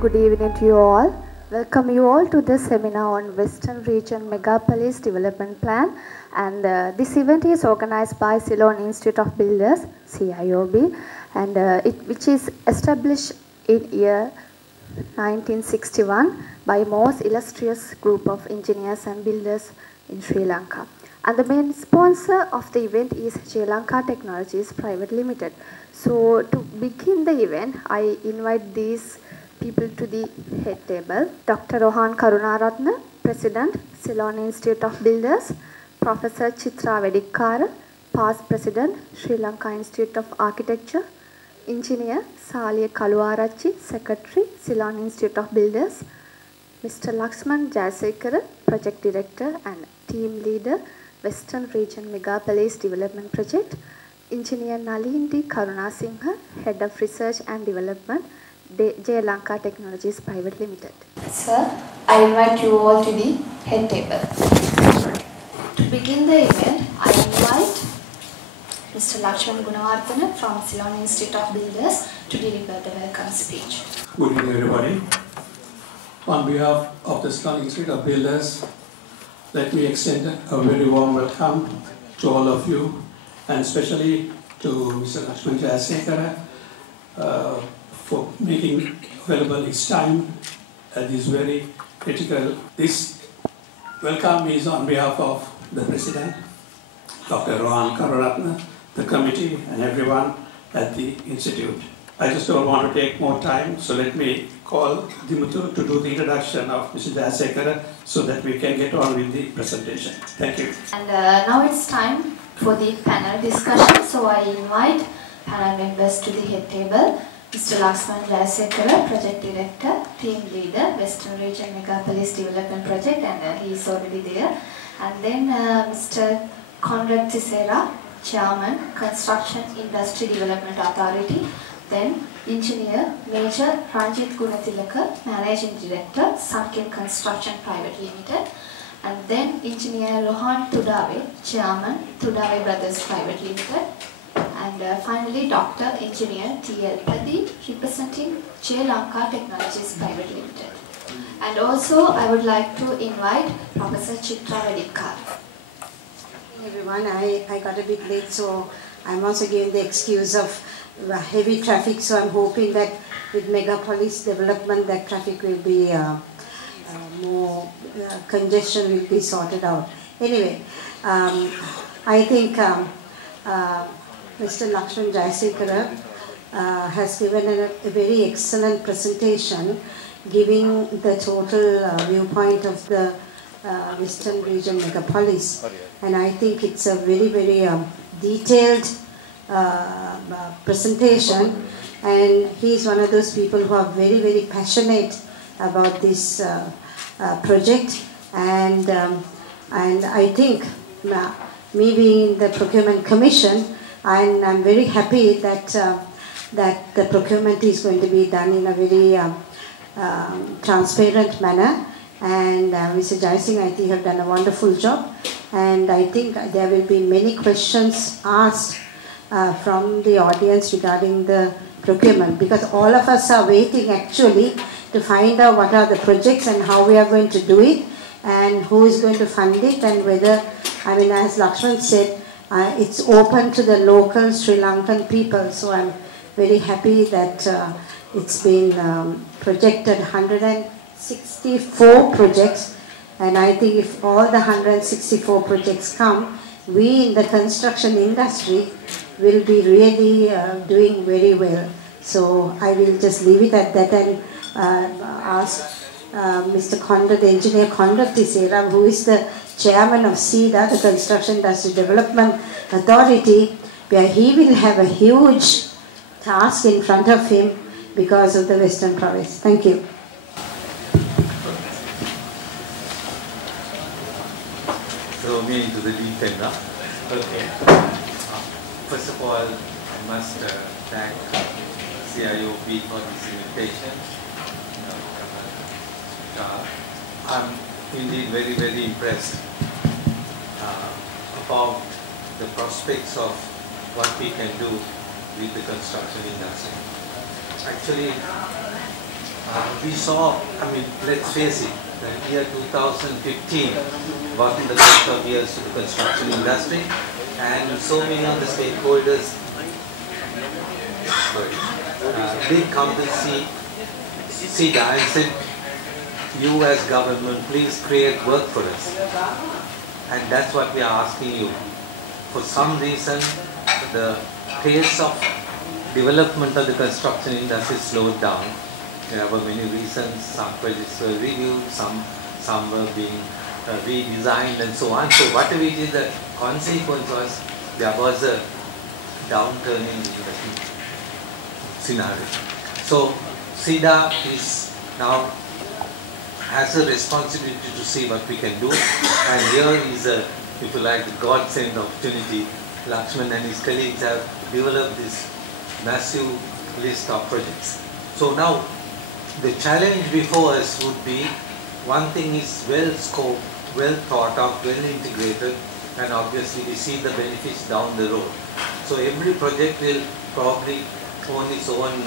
Good evening to you all. Welcome you all to this seminar on Western Region Megapolis Development Plan, and this event is organized by Ceylon Institute of Builders (CIOB), and which is established in year 1961 by most illustrious group of engineers and builders in Sri Lanka. And the main sponsor of the event is Sri Lanka Technologies Private Limited. So to begin the event, I invite these people to the head table. Dr. Rohan Karunaratne, President, Ceylon Institute of Builders. Professor Chitra Vedikkara, past President, Sri Lanka Institute of Architecture. Engineer Saliya Kaluarachi, Secretary, Ceylon Institute of Builders. Mr. Lakshman Jayasekara, Project Director and Team Leader, Western Region Megapolis Development Project. Engineer Nalin D. Karunasinghe, Head of Research and Development, Sri Lanka Technologies Private Limited. Sir, I invite you all to the head table. To begin the event, I invite Mr. Lakshman Gunawardena from Ceylon Institute of Builders to deliver the welcome speech. Good evening, everybody. On behalf of the Ceylon Institute of Builders, let me extend a very warm welcome to all of you, and especially to Mr. Lakshman Jayasekara for making available his time at this very critical. This welcome is on behalf of the President, Dr. Rohan Karunaratne, the committee, and everyone at the Institute. I just don't want to take more time, so let me call Dimuthu to do the introduction of Mr. Jayasekara so that we can get on with the presentation. Thank you. And now it's time for the panel discussion, so I invite panel members to the head table. Mr. Lakshman Jayasekara, Project Director, Team Leader, Western Region Megapolis Development Project, and he is already there. And then Mr. Conrad Tisera, Chairman, Construction Industry Development Authority. Then Engineer Major Ranjit Gunatilaka, Managing Director, Sunken Construction Private Limited. And then Engineer Rohan Tudave, Chairman, Tudave Brothers Private Limited. And finally, Dr. Engineer T.L. Pradeep, representing Sri Lanka Technologies Private Limited. And also, I would like to invite Professor Chitra Vedikkara. Everyone, I got a bit late, so I'm also giving the excuse of heavy traffic, so I'm hoping that with megapolis development, that traffic will be more, congestion will be sorted out. Anyway, I think Mr. Lakshman Jayasekara has given a very excellent presentation, giving the total viewpoint of the Western Region Megapolis. And I think it's a very, very detailed presentation, and he's one of those people who are very, very passionate about this project. And I think me being in the Procurement Commission, I'm very happy that that the procurement is going to be done in a very transparent manner. And Mr. Jayasekara, I think, have done a wonderful job. And I think there will be many questions asked from the audience regarding the procurement, because all of us are waiting actually to find out what are the projects and how we are going to do it, and who is going to fund it, and whether, I mean, as Lakshman said, it's open to the local Sri Lankan people. So I'm very happy that it's been projected 164 projects, and I think if all the 164 projects come, we in the construction industry will be really doing very well. So I will just leave it at that and ask Mr. Conrad, Engineer Conrad Tisera, who is the Chairman of CIDA, the Construction Industry Development Authority, where he will have a huge task in front of him because of the Western Province. Thank you. So me into the detail now. Okay. First of all, I must thank CIOB for this invitation. I'm indeed very, very impressed about the prospects of what we can do with the construction industry. Actually, we saw, I mean, let's face it, the year 2015 brought in the best of years to the construction industry, and so many of the stakeholders did come to see SEDA and said, you as government, please create work for us. And that's what we are asking you. For some reason, the pace of development of the construction industry slowed down. There were many reasons. Some projects were reviewed, some were being redesigned and so on. So whatever it is, the consequence was there was a downturn in the investment scenario. So SEDA is now has a responsibility to see what we can do, and here is a, if you like, the God-sent opportunity. Lakshman and his colleagues have developed this massive list of projects. So now the challenge before us would be, one thing is well scoped, well thought of, well integrated, and obviously we see the benefits down the road. So every project will probably own its own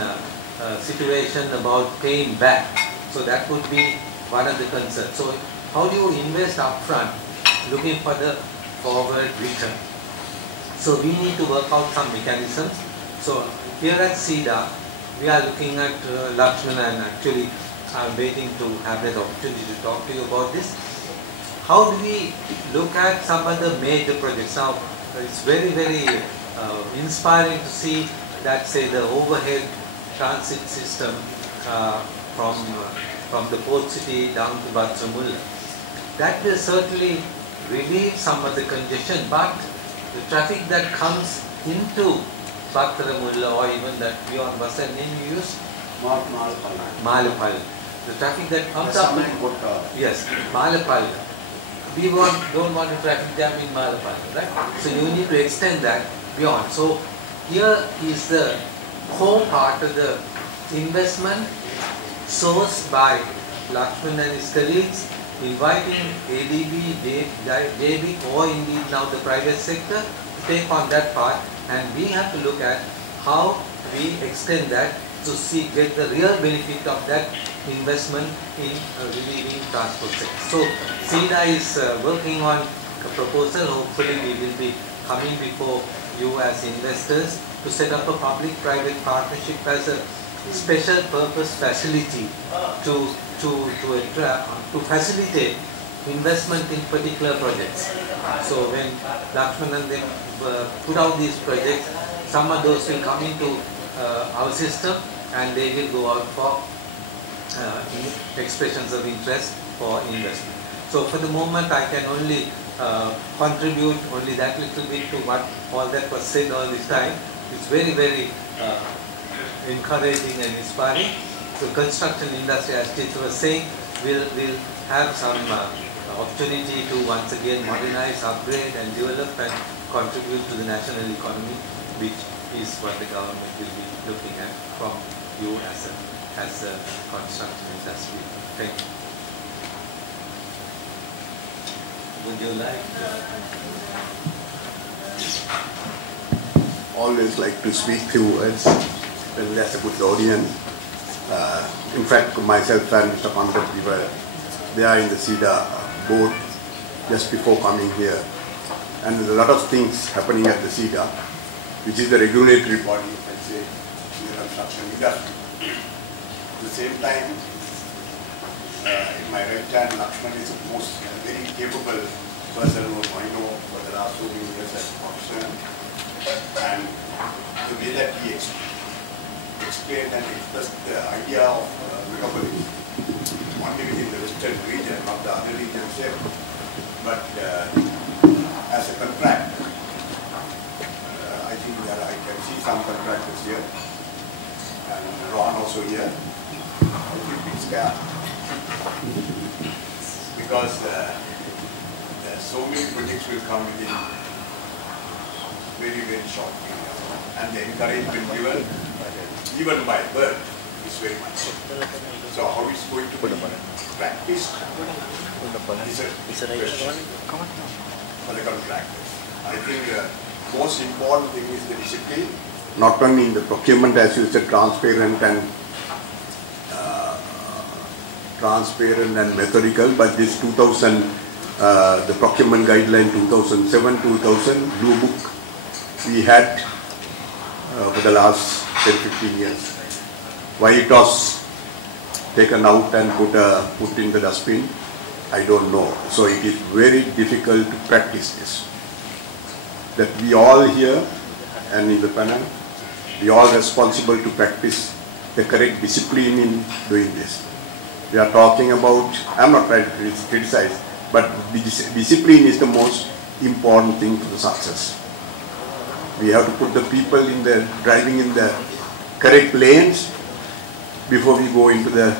situation about paying back. So that would be one of the concerns. So how do you invest upfront looking for the forward return? So we need to work out some mechanisms. So here at SEDA, we are looking at Lakshman, and actually I'm waiting to have that opportunity to talk to you about this. How do we look at some of the major projects? Now, it's very, very inspiring to see that, say, the overhead transit system from the port city down to Bhattaramulla. That will certainly relieve some of the congestion, but the traffic that comes into Bhattaramulla, or even that beyond, what's that name you use? Malapal. The traffic that comes up, yes, Malapal. We don't want a traffic jam in Malapal, right? So you need to extend that beyond. So here is the core part of the investment sourced by Lakshman and his colleagues, inviting ADB, JB, or indeed now the private sector to take on that part, and we have to look at how we extend that to see, get the real benefit of that investment in relieving transport sector. So SEDA is working on a proposal. Hopefully we will be coming before you as investors to set up a public-private partnership as a special purpose facility to facilitate investment in particular projects. So when Lakshman and them put out these projects, some of those will come into our system, and they will go out for expressions of interest for investment. So for the moment, I can only contribute only that little bit to what all that was said all this time. It's very, very encouraging and inspiring. The construction industry, as Chitra was saying, will have some opportunity to once again modernize, upgrade and develop and contribute to the national economy, which is what the government will be looking at from you as a construction industry. Thank you. Would you like always like to speak few words when there's a good audience. In fact, myself and Mr. Pankaj, we were there in the SEDA board just before coming here. And there's a lot of things happening at the SEDA, which is the regulatory body, let's say, in the construction industry. At the same time, in my right hand, Lakshman is the most very capable person who I know for the last so many years as a professor. And the way that he explained and expressed the idea of megapolis, only within the western region, not the other regions here, but as a contract. I think that I can see some contractors here, and Ron also here. I think it's fair. Because so many projects will come within very, very short period. And the encouragement given, even by birth, is very much. So how it's going to be practiced is a question for the contractors. I think the most important thing is the discipline, not only in the procurement, as you said, transparent and transparent and methodical, but this 2000, the procurement guideline 2007-2000 Blue Book we had for the last 10-15 years. Why it was taken out and put in the dustbin, I don't know. So it is very difficult to practice this. That we all here and in the panel, we all responsible to practice the correct discipline in doing this. We are talking about, I'm not trying to criticize, but the discipline is the most important thing to the success. We have to put the people in the driving in the correct lanes before we go into the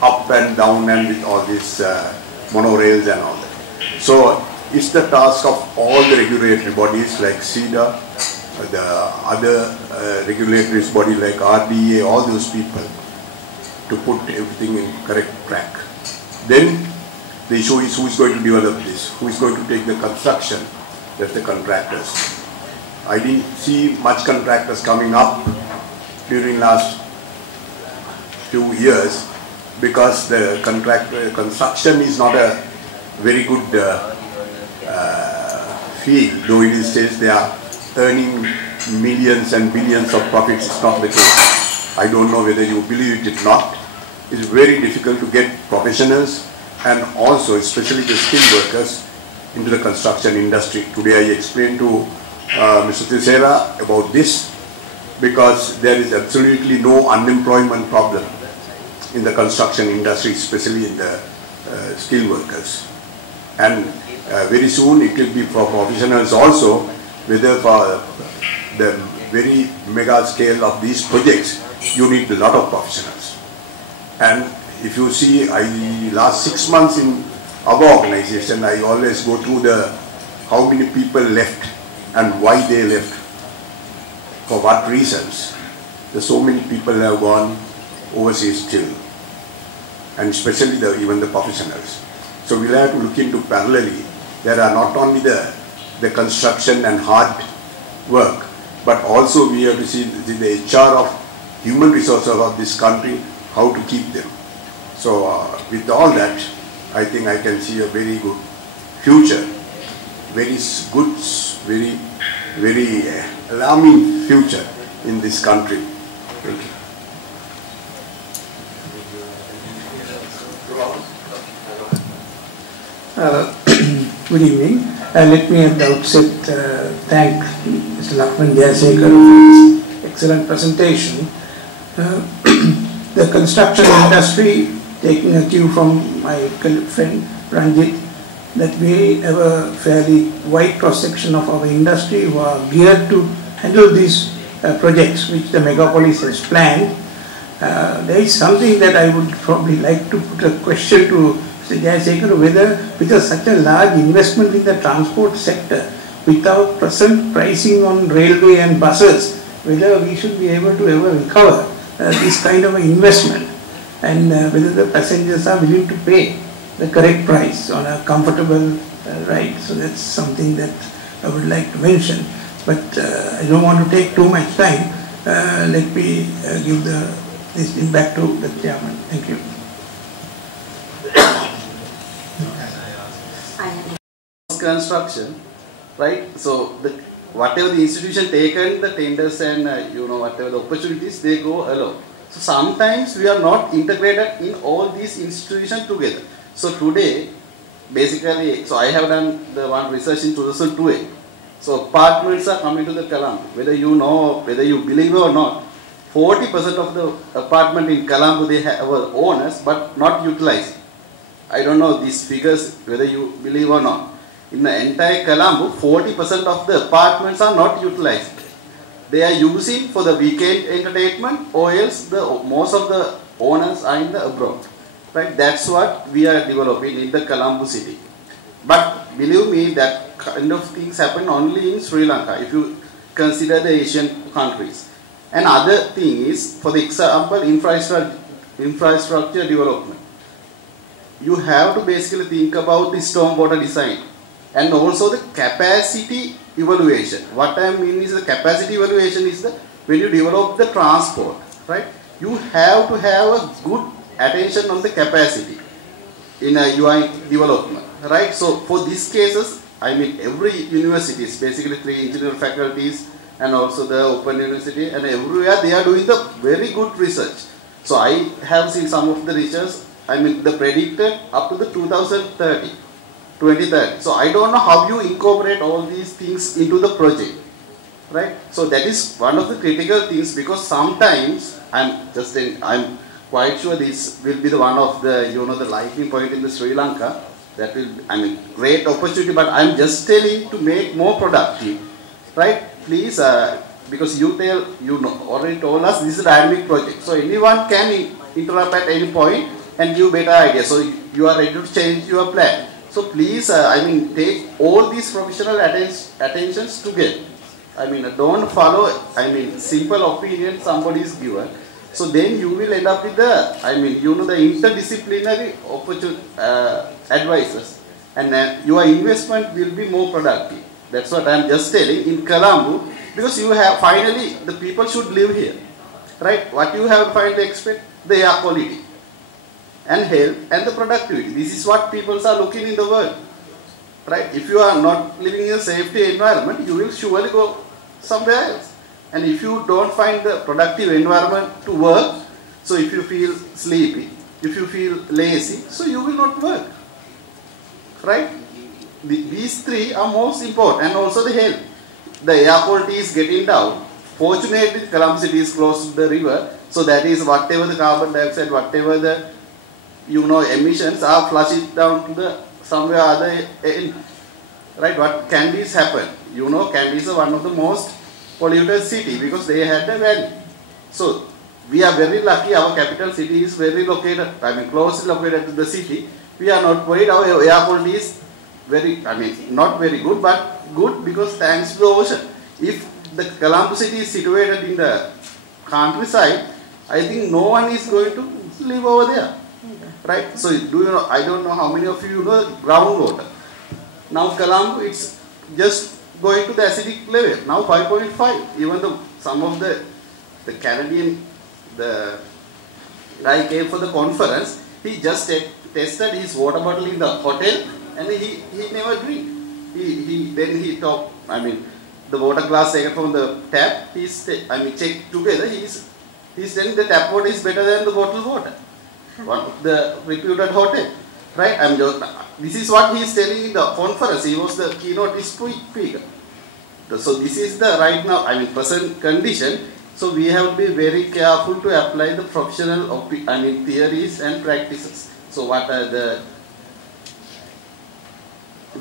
up and down and with all these monorails and all that. So it's the task of all the regulatory bodies like SEDA, the other regulatory bodies like RDA, all those people to put everything in correct track. Then the issue is who is going to develop this, who is going to take the construction, that's the contractors. I didn't see much contractors coming up during last few years because the construction is not a very good field, though it says they are earning millions and billions of profits. It's not the case. I don't know whether you believe it or not. It's very difficult to get professionals and also especially the skilled workers into the construction industry. Today I explained to Mr. Tissera about this because there is absolutely no unemployment problem in the construction industry, especially in the skilled workers. And very soon it will be for professionals also, whether for the very mega scale of these projects, you need a lot of professionals. And if you see, last 6 months in our organization, I always go through how many people left and why they left, for what reasons. So many people have gone overseas still, and especially even the professionals. So we'll have to look into parallelly. There are not only the construction and hard work, but also we have to see the HR of human resources of this country, how to keep them. So with all that, I think I can see a very good future, very good, very alarming future in this country. Thank you. Good evening. Let me at the outset thank Mr. Lakshman Jayasekar for his excellent presentation. The construction industry, taking a cue from my friend Ranjit, that we have a fairly wide cross-section of our industry who are geared to handle these projects which the megapolis has planned. There is something that I would probably like to put a question to Mr. Jayasekar, whether with such a large investment in the transport sector, without present pricing on railway and buses, whether we should be able to ever recover this kind of an investment, and whether the passengers are willing to pay the correct price on a comfortable ride. So that's something that I would like to mention, but I don't want to take too much time. Let me give this thing back to the chairman. Thank you. Construction, right? So whatever the institution taken the tenders and whatever the opportunities, they go along. So sometimes we are not integrated in all these institutions together. So today, basically, so I have done the one research in 2002. So apartments are coming to the Colombo. Whether you know, whether you believe or not, 40% of the apartment in Colombo they have owners but not utilized. I don't know these figures whether you believe or not. In the entire Colombo, 40% of the apartments are not utilized. They are using for the weekend entertainment, or else most of the owners are in the abroad. Right? That's what we are developing in the Colombo city. But believe me, that kind of things happen only in Sri Lanka, if you consider the Asian countries. Another thing is, for the example, infrastructure development. You have to basically think about the stormwater design and also the capacity evaluation. What I mean is the capacity evaluation is when you develop the transport, right? You have to have a good attention on the capacity in a UI development, right? So for these cases, I mean, every university, basically 3 engineering faculties and also the Open University, and everywhere they are doing the very good research. So I have seen some of the research, I mean, the predicted up to the 2030. So I don't know how you incorporate all these things into the project, right? So that is one of the critical things, because sometimes I'm quite sure this will be the one of the, you know, the lightning point in the Sri Lanka. That will, I mean, great opportunity, but I'm just telling to make more productive, right? Please, because you already told us this is a dynamic project, so anyone can interrupt at any point and give better ideas. So you are ready to change your plan. So please, I mean, take all these professional attentions together. I mean, don't follow, I mean, simple opinion somebody is given. So then you will end up with the, I mean, you know, the interdisciplinary advisors, and your investment will be more productive. That's what I'm just telling in Colombo, because you have finally, the people should live here, right? What you have finally expect? The air quality and health and the productivity. This is what people are looking in the world, right? If you are not living in a safety environment, you will surely go somewhere else. And if you don't find the productive environment to work, so if you feel sleepy, if you feel lazy, so you will not work, right? These 3 are most important, and also the health. The air quality is getting down. Fortunately, Colombo City is close to the river, so that is whatever the carbon dioxide, whatever the, you know, emissions are flushed down to the somewhere other end, right? What Candice happened, you know, Candice is one of the most polluted city because they had a valley. So we are very lucky, our capital city is very located, I mean, closely located to the city. We are not worried, our air quality is very, I mean, not very good, but good because thanks to the ocean. If the Colombo city is situated in the countryside, I think no one is going to live over there, right? So do you know, I don't know how many of you know groundwater. Now Colombo, it's just going to the acidic level, now 5.5. Even though some of the Canadian, the guy came for the conference, he just tested his water bottle in the hotel and he never drink. Then he talked, I mean, the water glass taken from the tap, checked together, he's telling the tap water is better than the bottled water. One of the reputed hotel, right? This is what he is telling in the conference. He was the keynote speaker. So this is the right now, I mean, present condition. So we have to be very careful to apply the professional, theories and practices. So what are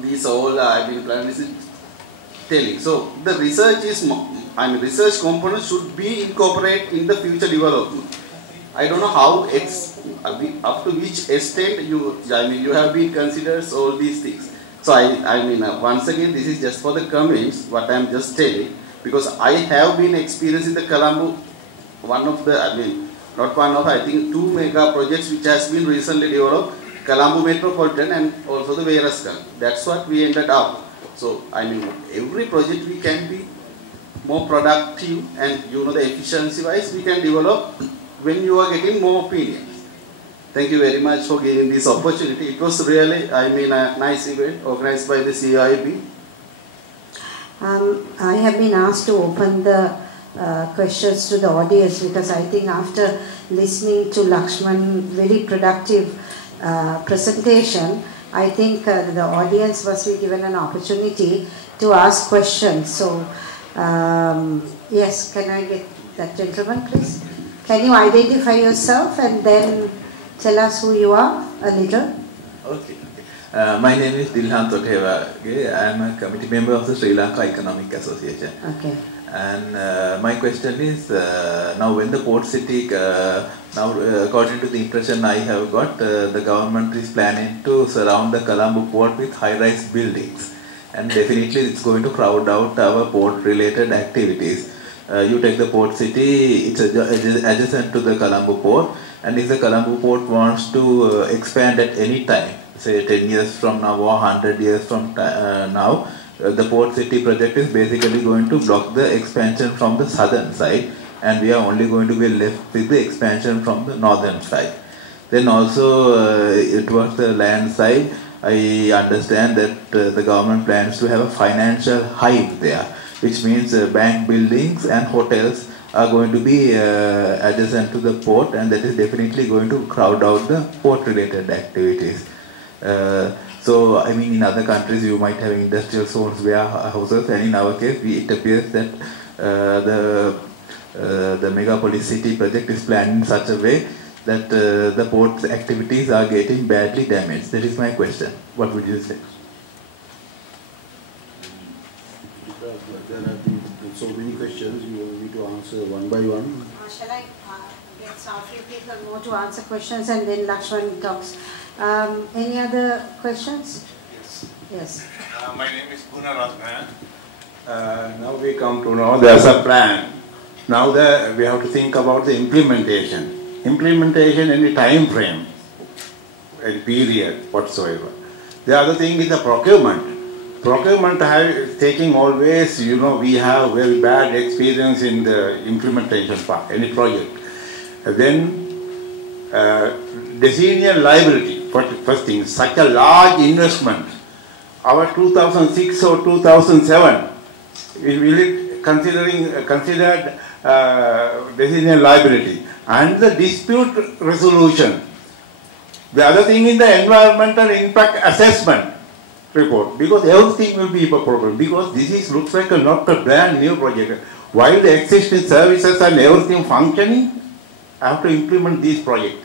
these all planning is telling. So the research is, research components should be incorporated in the future development. I don't know how up to which extent you have been considered all these things. So once again, this is just for the comments, what I am just telling, because I have been experiencing the Colombo, I think 2 mega projects which has been recently developed, Colombo Metropolitan and also the Veerascal. That's what we ended up. So every project we can be more productive, and the efficiency wise we can develop when you are getting more opinions. Thank you very much for giving this opportunity. It was really, a nice event organized by the CIB. I have been asked to open the questions to the audience, because I think after listening to Lakshman, very productive presentation, I think the audience must be given an opportunity to ask questions. So, yes, can I get that gentleman, please? Can you identify yourself and then tell us who you are a little? Okay. My name is Dilhan Totewage. I am a committee member of the Sri Lanka Economic Association. Okay. And my question is, now when the port city, according to the impression I have got, the government is planning to surround the Colombo port with high-rise buildings. And definitely it's going to crowd out our port-related activities. You take the port city, it's adjacent to the Colombo port, and if the Colombo port wants to expand at any time, say 10 years from now or 100 years from now, the port city project is basically going to block the expansion from the southern side, and we are only going to be left with the expansion from the northern side. Then also towards the land side, I understand that the government plans to have a financial hive there, which means bank buildings and hotels are going to be adjacent to the port, and that is definitely going to crowd out the port-related activities. So, I mean, in other countries you might have industrial zones, warehouses, and in our case, it appears that the megapolis city project is planned in such a way that the port activities are getting badly damaged. That is my question. What would you say? Because there have been so many questions, you will need to answer one by one. Shall I get some few people more to answer questions and then Lakshman talks? Any other questions? Yes. My name is Gunaratna. Now we come to know there's a plan. Now we have to think about the implementation. Implementation in the time frame, a period whatsoever. The other thing is the procurement. Procurement taking always, we have very bad experience in the implementation part, any project. Then decision liability, first thing, such a large investment. Our 2006 or 2007, will it considered decision liability and the dispute resolution. The other thing is the environmental impact assessment report, because everything will be a problem, because this looks like not a brand new project. While the existing services and everything functioning, I have to implement this project.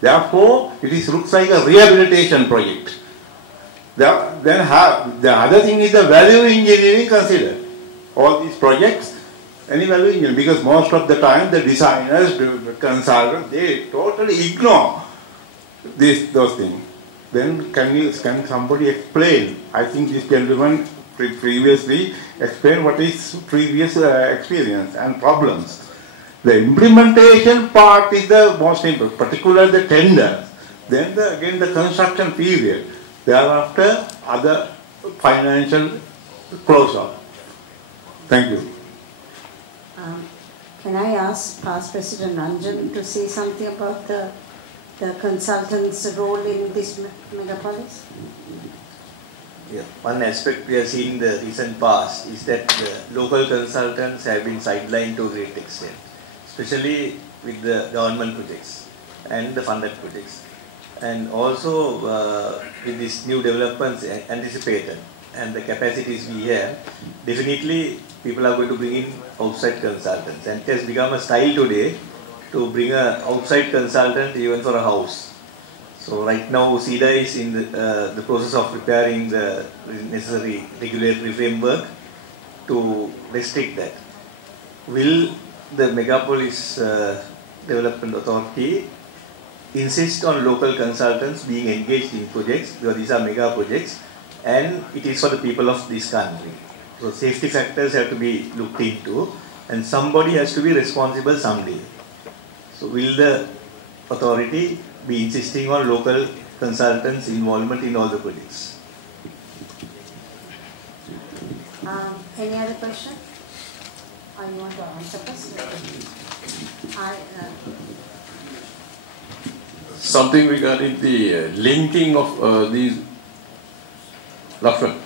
Therefore, looks like a rehabilitation project. The other thing is the value engineering considered. All these projects, any value engineering, because most of the time the designers, the consultants, they totally ignore those things. Then can somebody explain? I think this gentleman previously explained what is previous experience and problems. The implementation part is the most important, particularly the tenders. Then again the construction period. Thereafter, other financial close-up. Thank you. Can I ask past President Ranjan to say something about the consultant's role in this megapolis? Yeah. One aspect we have seen in the recent past is that the local consultants have been sidelined to a great extent, especially with the government projects and the funded projects. And also with these new developments anticipated and the capacities we have, definitely people are going to bring in outside consultants. And it has become a style today to bring an outside consultant even for a house. So right now SEDA is in the process of preparing the necessary regulatory framework to restrict that. Will the Megapolis Development Authority insist on local consultants being engaged in projects, because these are mega projects, and it is for the people of this country. So safety factors have to be looked into, and somebody has to be responsible someday. So will the authority be insisting on local consultants' involvement in all the projects? Any other question? Or you want to answer first? Something regarding the linking of these, Lakshman,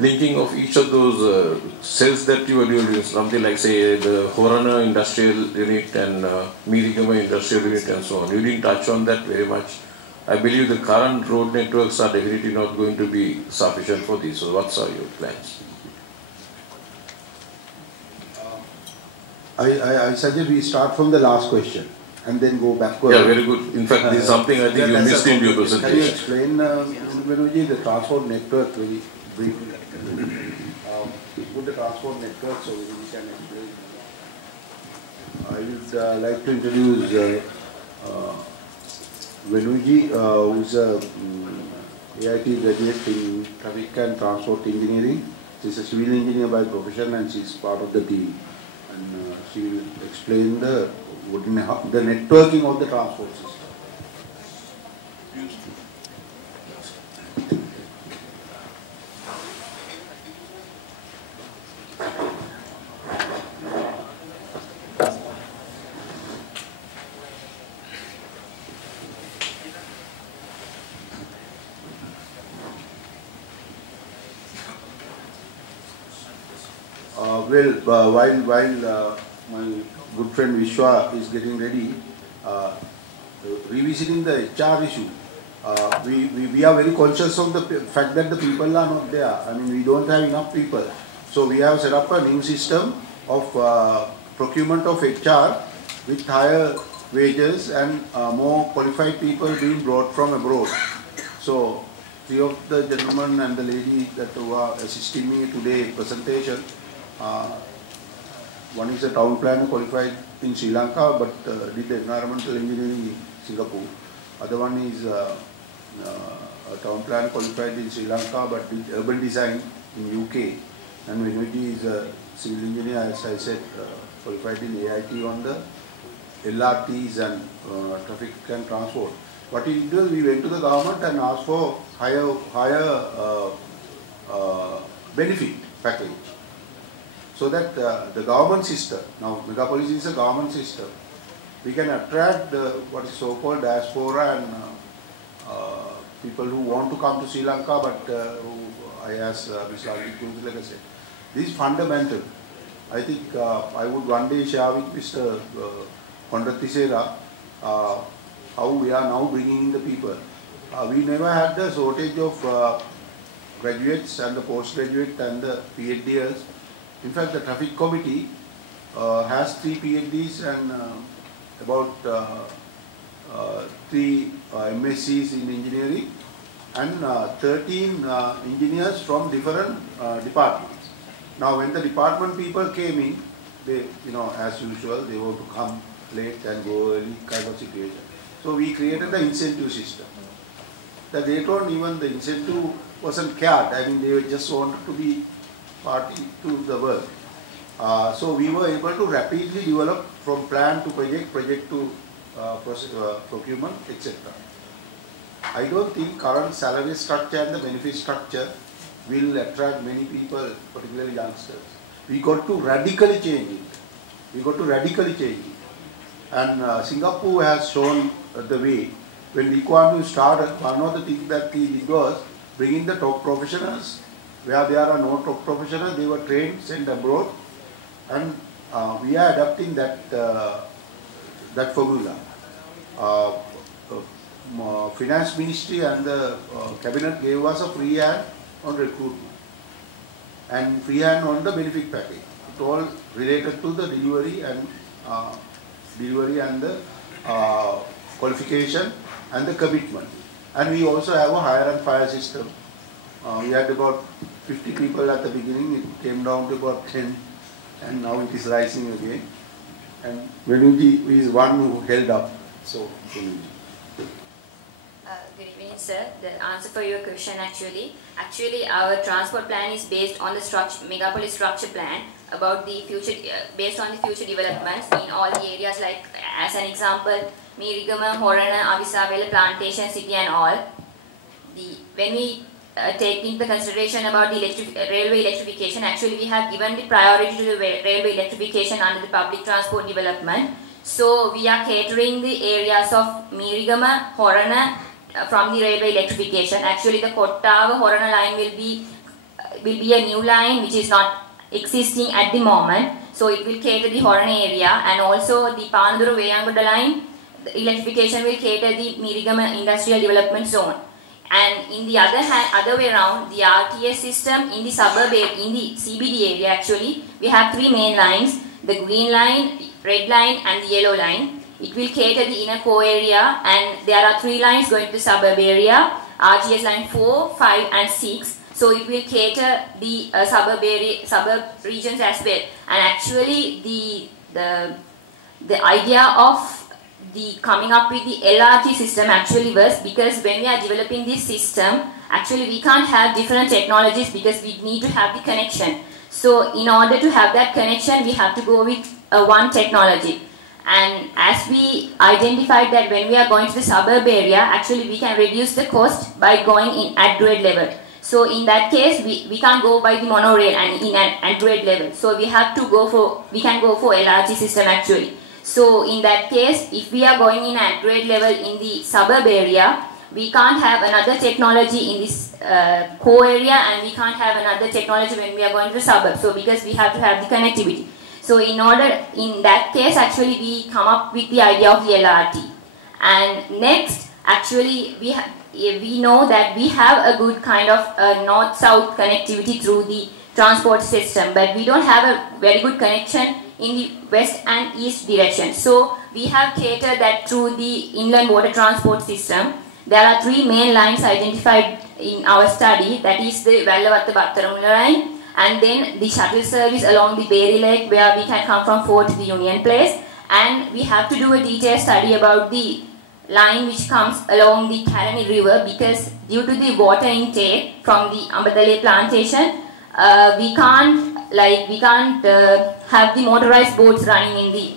linking of each of those cells that you are doing, something like say the Horana industrial unit and Mirigama industrial unit and so on. You didn't touch on that very much. I believe the current road networks are definitely not going to be sufficient for this. So what are your plans? I suggest we start from the last question and then go backward. Yeah, very good. In fact, this is something I think you missed in your presentation. Can you explain, Venuji, the transport network very briefly? Put the transport network so we can explain. I would like to introduce Venuji, who is a AIT graduate in traffic and transport engineering. She is a civil engineer by profession and she is part of the team. And she will explain the networking of the transport system. while my good friend Vishwa is getting ready, revisiting the HR issue, we are very conscious of the fact that the people are not there. I mean, we don't have enough people. So we have set up a new system of procurement of HR with higher wages and more qualified people being brought from abroad. So three of the gentlemen and the lady that who are assisting me today presentation, one is a town planner qualified in Sri Lanka but did environmental engineering in Singapore. Other one is a town planner qualified in Sri Lanka but did urban design in UK. And Venuji is a civil engineer, as I said, qualified in AIT on the LRTs and traffic and transport. What we did was we went to the government and asked for higher benefit package, so that the government system, now Megapolis is a government system, we can attract what is so-called diaspora and people who want to come to Sri Lanka, but who I asked Mr. Ajit, like I said, this is fundamental. I think I would one day share with Mr. Conrad Tissera how we are now bringing in the people. We never had the shortage of graduates and the postgraduate and the PhDs. In fact, the traffic committee has 3 PhDs and about 3 MScs in engineering and 13 engineers from different departments. Now, when the department people came in, they, as usual, they want to come late and go early kind of situation. So we created the incentive system. That later on, even the incentive wasn't cared. I mean, they just wanted to be party to the work. So we were able to rapidly develop from plan to project, project to procurement, etc. I don't think current salary structure and the benefit structure will attract many people, particularly youngsters. We got to radically change it. And Singapore has shown the way. When Lee Kuan Yew started, one of the things that he did was bring in the top professionals. Where there are no top professionals, they were trained, sent abroad, and we are adapting that formula. Finance Ministry and the Cabinet gave us a free hand on recruitment and free hand on the benefit package. It all related to the delivery and the qualification and the commitment. And we also have a hire and fire system. We had about 50 people at the beginning, it came down to about 10, and now it is rising again. And Venuji is one who held up. So, Venuji. Good evening, sir. The answer for your question actually our transport plan is based on the Megapolis structure plan about the future, based on the future developments in all the areas, like as an example, Mirigama, Horana, Avisavela, Plantation City and all. When we take into consideration about the railway electrification, actually we have given the priority to the railway electrification under the public transport development. So we are catering the areas of Mirigama, Horana from the railway electrification. Actually the Kottava Horana line will be a new line which is not existing at the moment. So it will cater the Horana area, and also the Panaduru Veyangoda line, the electrification will cater the Mirigama industrial development zone. And in the other way around, the RTS system in the suburb, in the CBD area actually, we have 3 main lines, the green line, red line and the yellow line. It will cater the inner core area, and there are 3 lines going to the suburb area, RTS line 4, 5 and 6. So it will cater the suburb regions as well. And actually the idea of the coming up with the LRT system actually was because when we are developing this system, actually we can't have different technologies because we need to have the connection. So in order to have that connection, we have to go with one technology. And as we identified that when we are going to the suburb area, actually we can reduce the cost by going in at grade level. So in that case, we can't go by the monorail and in at grade level. So we can go for LRT system actually. So in that case, if we are going in at grade level in the suburb area, we can't have another technology in this core area, and we can't have another technology when we are going to the suburbs. So because we have to have the connectivity. So in that case, actually we come up with the idea of the LRT. And next, actually we know that we have a good kind of north-south connectivity through the transport system, but we don't have a very good connection in the west and east direction. So we have catered that through the inland water transport system. There are 3 main lines identified in our study, that is the Vallavatta-Battaramula line, and then the shuttle service along the Berry Lake, where we can come from Fort to the Union Place, and we have to do a detailed study about the line which comes along the Kalani River, because due to the water intake from the Ambadale plantation, we can't have the motorized boats running in the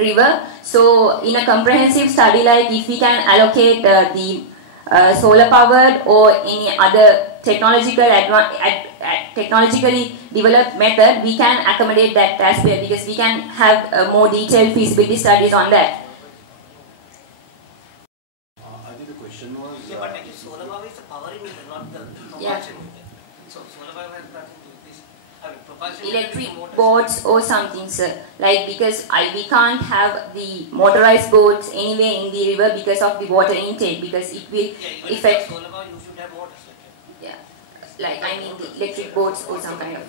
river. So in a comprehensive study, like if we can allocate the solar powered or any other technologically developed method, we can accommodate that as well, because we can have more detailed feasibility studies on that. I think the question was... Yeah, but actually solar power is the powering meter, not the propulsion meter. So solar power has nothing to do with this. I mean, propulsion Electric boats or something, sir. Like, because we can't have the motorized boats anywhere in the river because of the water intake, because it will affect... solar power, you should have motors. Yeah, like I mean the electric boats or some kind of...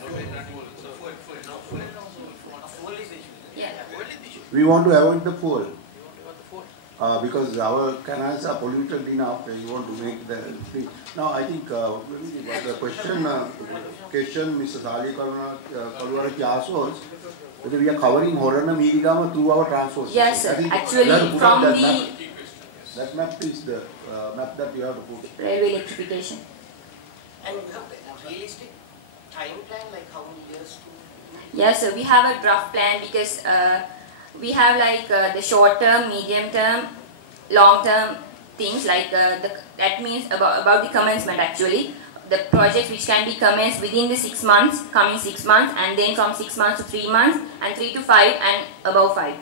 Yeah. We want to avoid the fuel. Because our canals are polluted enough, we want to make the thing. Now I think the question Mr. Sali Kaluwaraki asked was whether we are covering Horana Meerigama through our transport system. Yes, sir. Actually from the... That map is the map that we have to put. Railway electrification. And you have a realistic time plan, like how many years to... Yes, sir. We have a draft plan, because we have like the short term, medium term, long term things, like that means about the commencement actually. The projects which can be commenced within the 6 months, coming 6 months, and then from 6 months to 3 months, and 3 to 5, and above 5.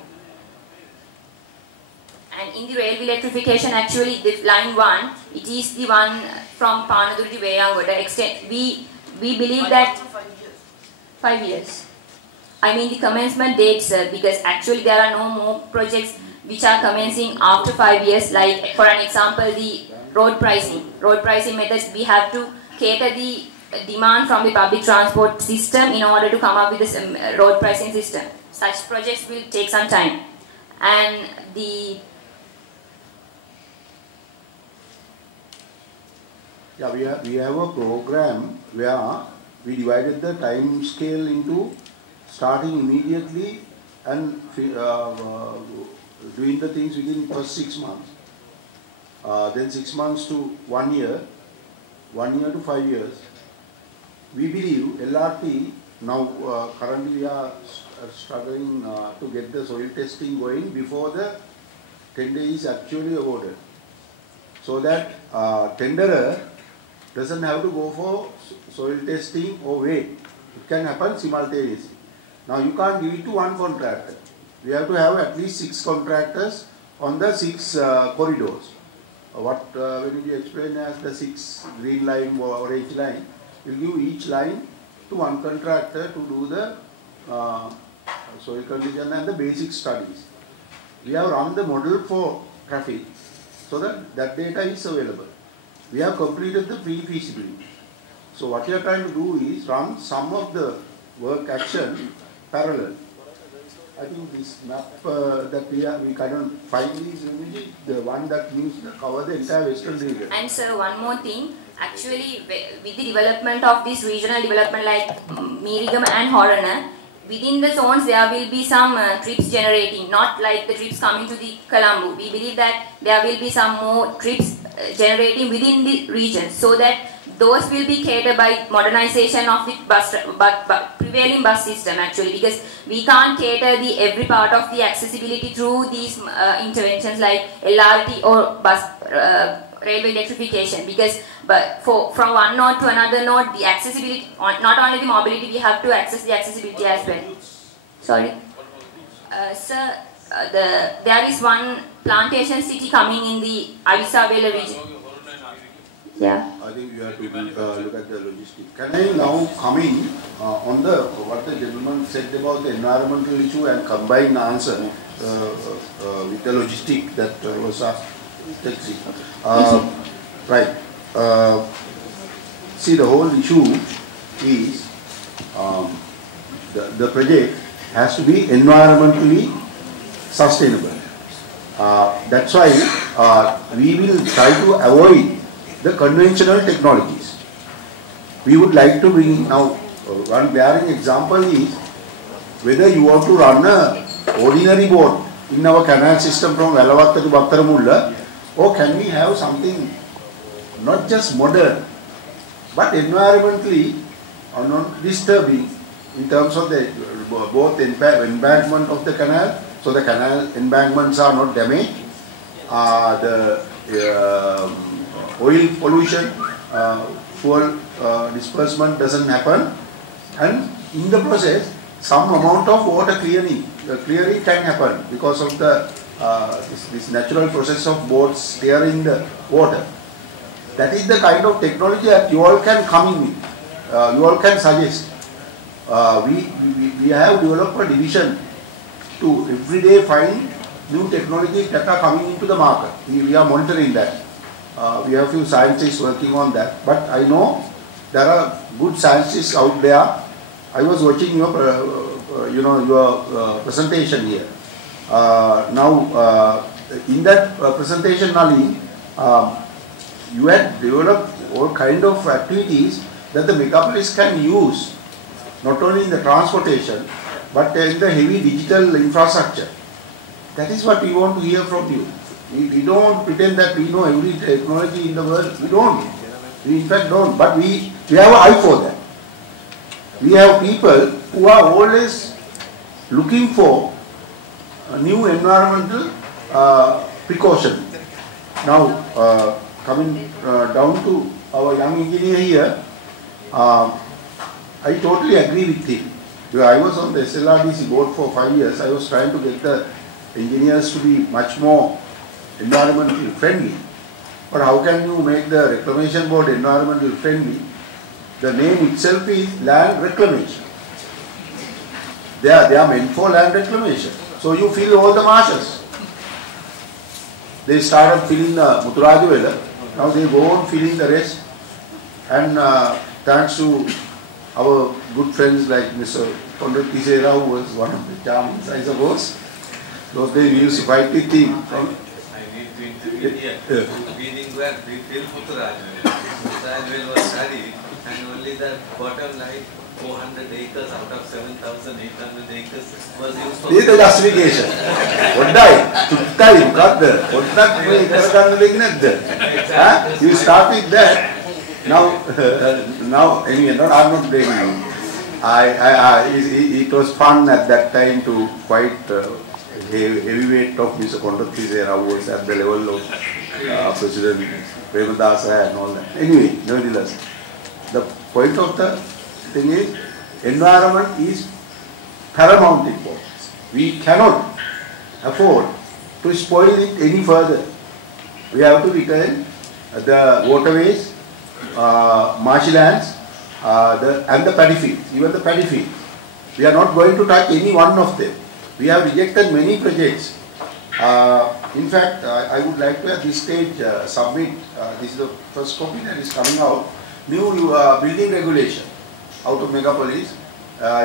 And in the railway electrification, actually, the line 1, it is the one from Panaduru to Veyangoda extent. We believe that 5 years. I mean the commencement dates, sir, because actually there are no more projects which are commencing after 5 years. Like for an example, the road pricing methods, we have to cater the demand from the public transport system in order to come up with this road pricing system. Such projects will take some time. And the... Yeah, we have a program where we divided the time scale into starting immediately and doing the things within first 6 months. Then 6 months to 1 year, 1 year to 5 years. We believe LRT, now currently we are struggling to get the soil testing going before the tender is actually awarded. So that tenderer doesn't have to go for soil testing or wait. It can happen simultaneously. Now you can't give it to one contractor. We have to have at least 6 contractors on the 6 corridors. When you explain as the 6 green line or orange line, you give each line to one contractor to do the soil condition and the basic studies. We have run the model for traffic so that data is available. We have completed the pre-feasibility. So what we are trying to do is run some of the work action parallel. I think this map that we cannot find is really the one that means to cover the entire western region. And sir, one more thing. Actually, with the development of this regional development like Meerigama and Horana, within the zones there will be some trips generating, not like the trips coming to the Colombo. We believe that there will be some more trips generating within the region, so that those will be catered by modernization of the prevailing bus system actually, because we can't cater the every part of the accessibility through these interventions like LRT or bus railway electrification, because from one node to another node, the accessibility, not only the mobility, we have to access the accessibility as well. Sorry. Sir, there is one plantation city coming in the Avisavela region. Yeah. I think you have to look at the logistics. Can I now come in on the what the gentleman said about the environmental issue and combine the answer with the logistic that was asked? Let's see. Right. See, the whole issue is the project has to be environmentally sustainable. That's why we will try to avoid the conventional technologies. We would like to bring now one glaring example is whether you want to run a ordinary boat in our canal system from Velavatta to Battaramulla, or can we have something not just modern but environmentally not disturbing in terms of the both embankment of the canal, so the canal embankments are not damaged, the oil pollution, fuel disbursement doesn't happen, and in the process some amount of water clearing can happen because of the this natural process of boats steering the water. That is the kind of technology that you all can come in with, you all can suggest. We have developed a division to every day find new technologies that are coming into the market. We are monitoring that. We have few scientists working on that, but I know there are good scientists out there. I was watching your, your presentation here. Now, in that presentation, Nalin, you had developed all kind of activities that the megapolis can use, not only in the transportation, but in the heavy digital infrastructure. That is what we want to hear from you. We don't pretend that we know every technology in the world. We don't. We in fact don't. But we have an eye for that. We have people who are always looking for a new environmental precaution. Now, coming down to our young engineer here, I totally agree with him. Because I was on the SLRDC board for 5 years. I was trying to get the engineers to be much more environmentally friendly. But how can you make the reclamation board environmentally friendly? The name itself is land reclamation. They are meant for land reclamation. So you fill all the marshes. They started filling the Muthurajavela. Now they go on filling the rest. And thanks to our good friends like Mr. Conrad Kisera, who was one of the chairmen, I suppose. Those days we used to fight with him. We didn't go and fill Muthurajavela. Muthurajavela was studied, and only the bottom line, 400 acres out of 7,800 acres was used for... This is the justification. You start with that. Now, anyway, I'm not blaming you. It was fun at that time to fight heavyweight of Mr. Conrad Kisera, who was at the level of President Premadasa and all that. Anyway, nevertheless, the point of the thing is, environment is paramount importance. We cannot afford to spoil it any further. We have to return the waterways, marshy lands, and the paddy fields, even the paddy fields. We are not going to touch any one of them. We have rejected many projects. In fact, I would like to at this stage submit, this is the first copy that is coming out, new building regulation out of megapolis.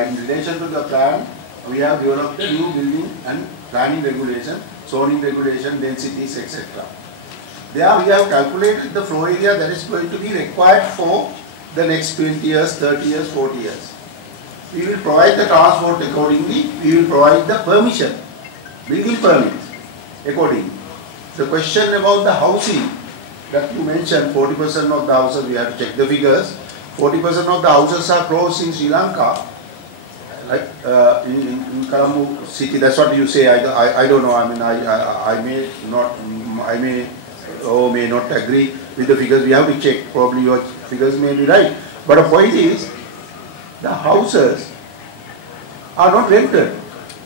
In relation to the plan, we have developed a new building and planning regulation, zoning regulation, densities, etc. There we have calculated the floor area that is going to be required for the next 20 years, 30 years, 40 years. We will provide the transport accordingly. We will provide the permission, building permits accordingly. The question about the housing that you mentioned, 40% of the houses, we have to check the figures. 40% of the houses are closed in Sri Lanka, like in Colombo city. That's what you say. I don't know. I mean, I may not. I may or may not agree with the figures. We have to check. Probably your figures may be right. But the point is, the houses are not rented.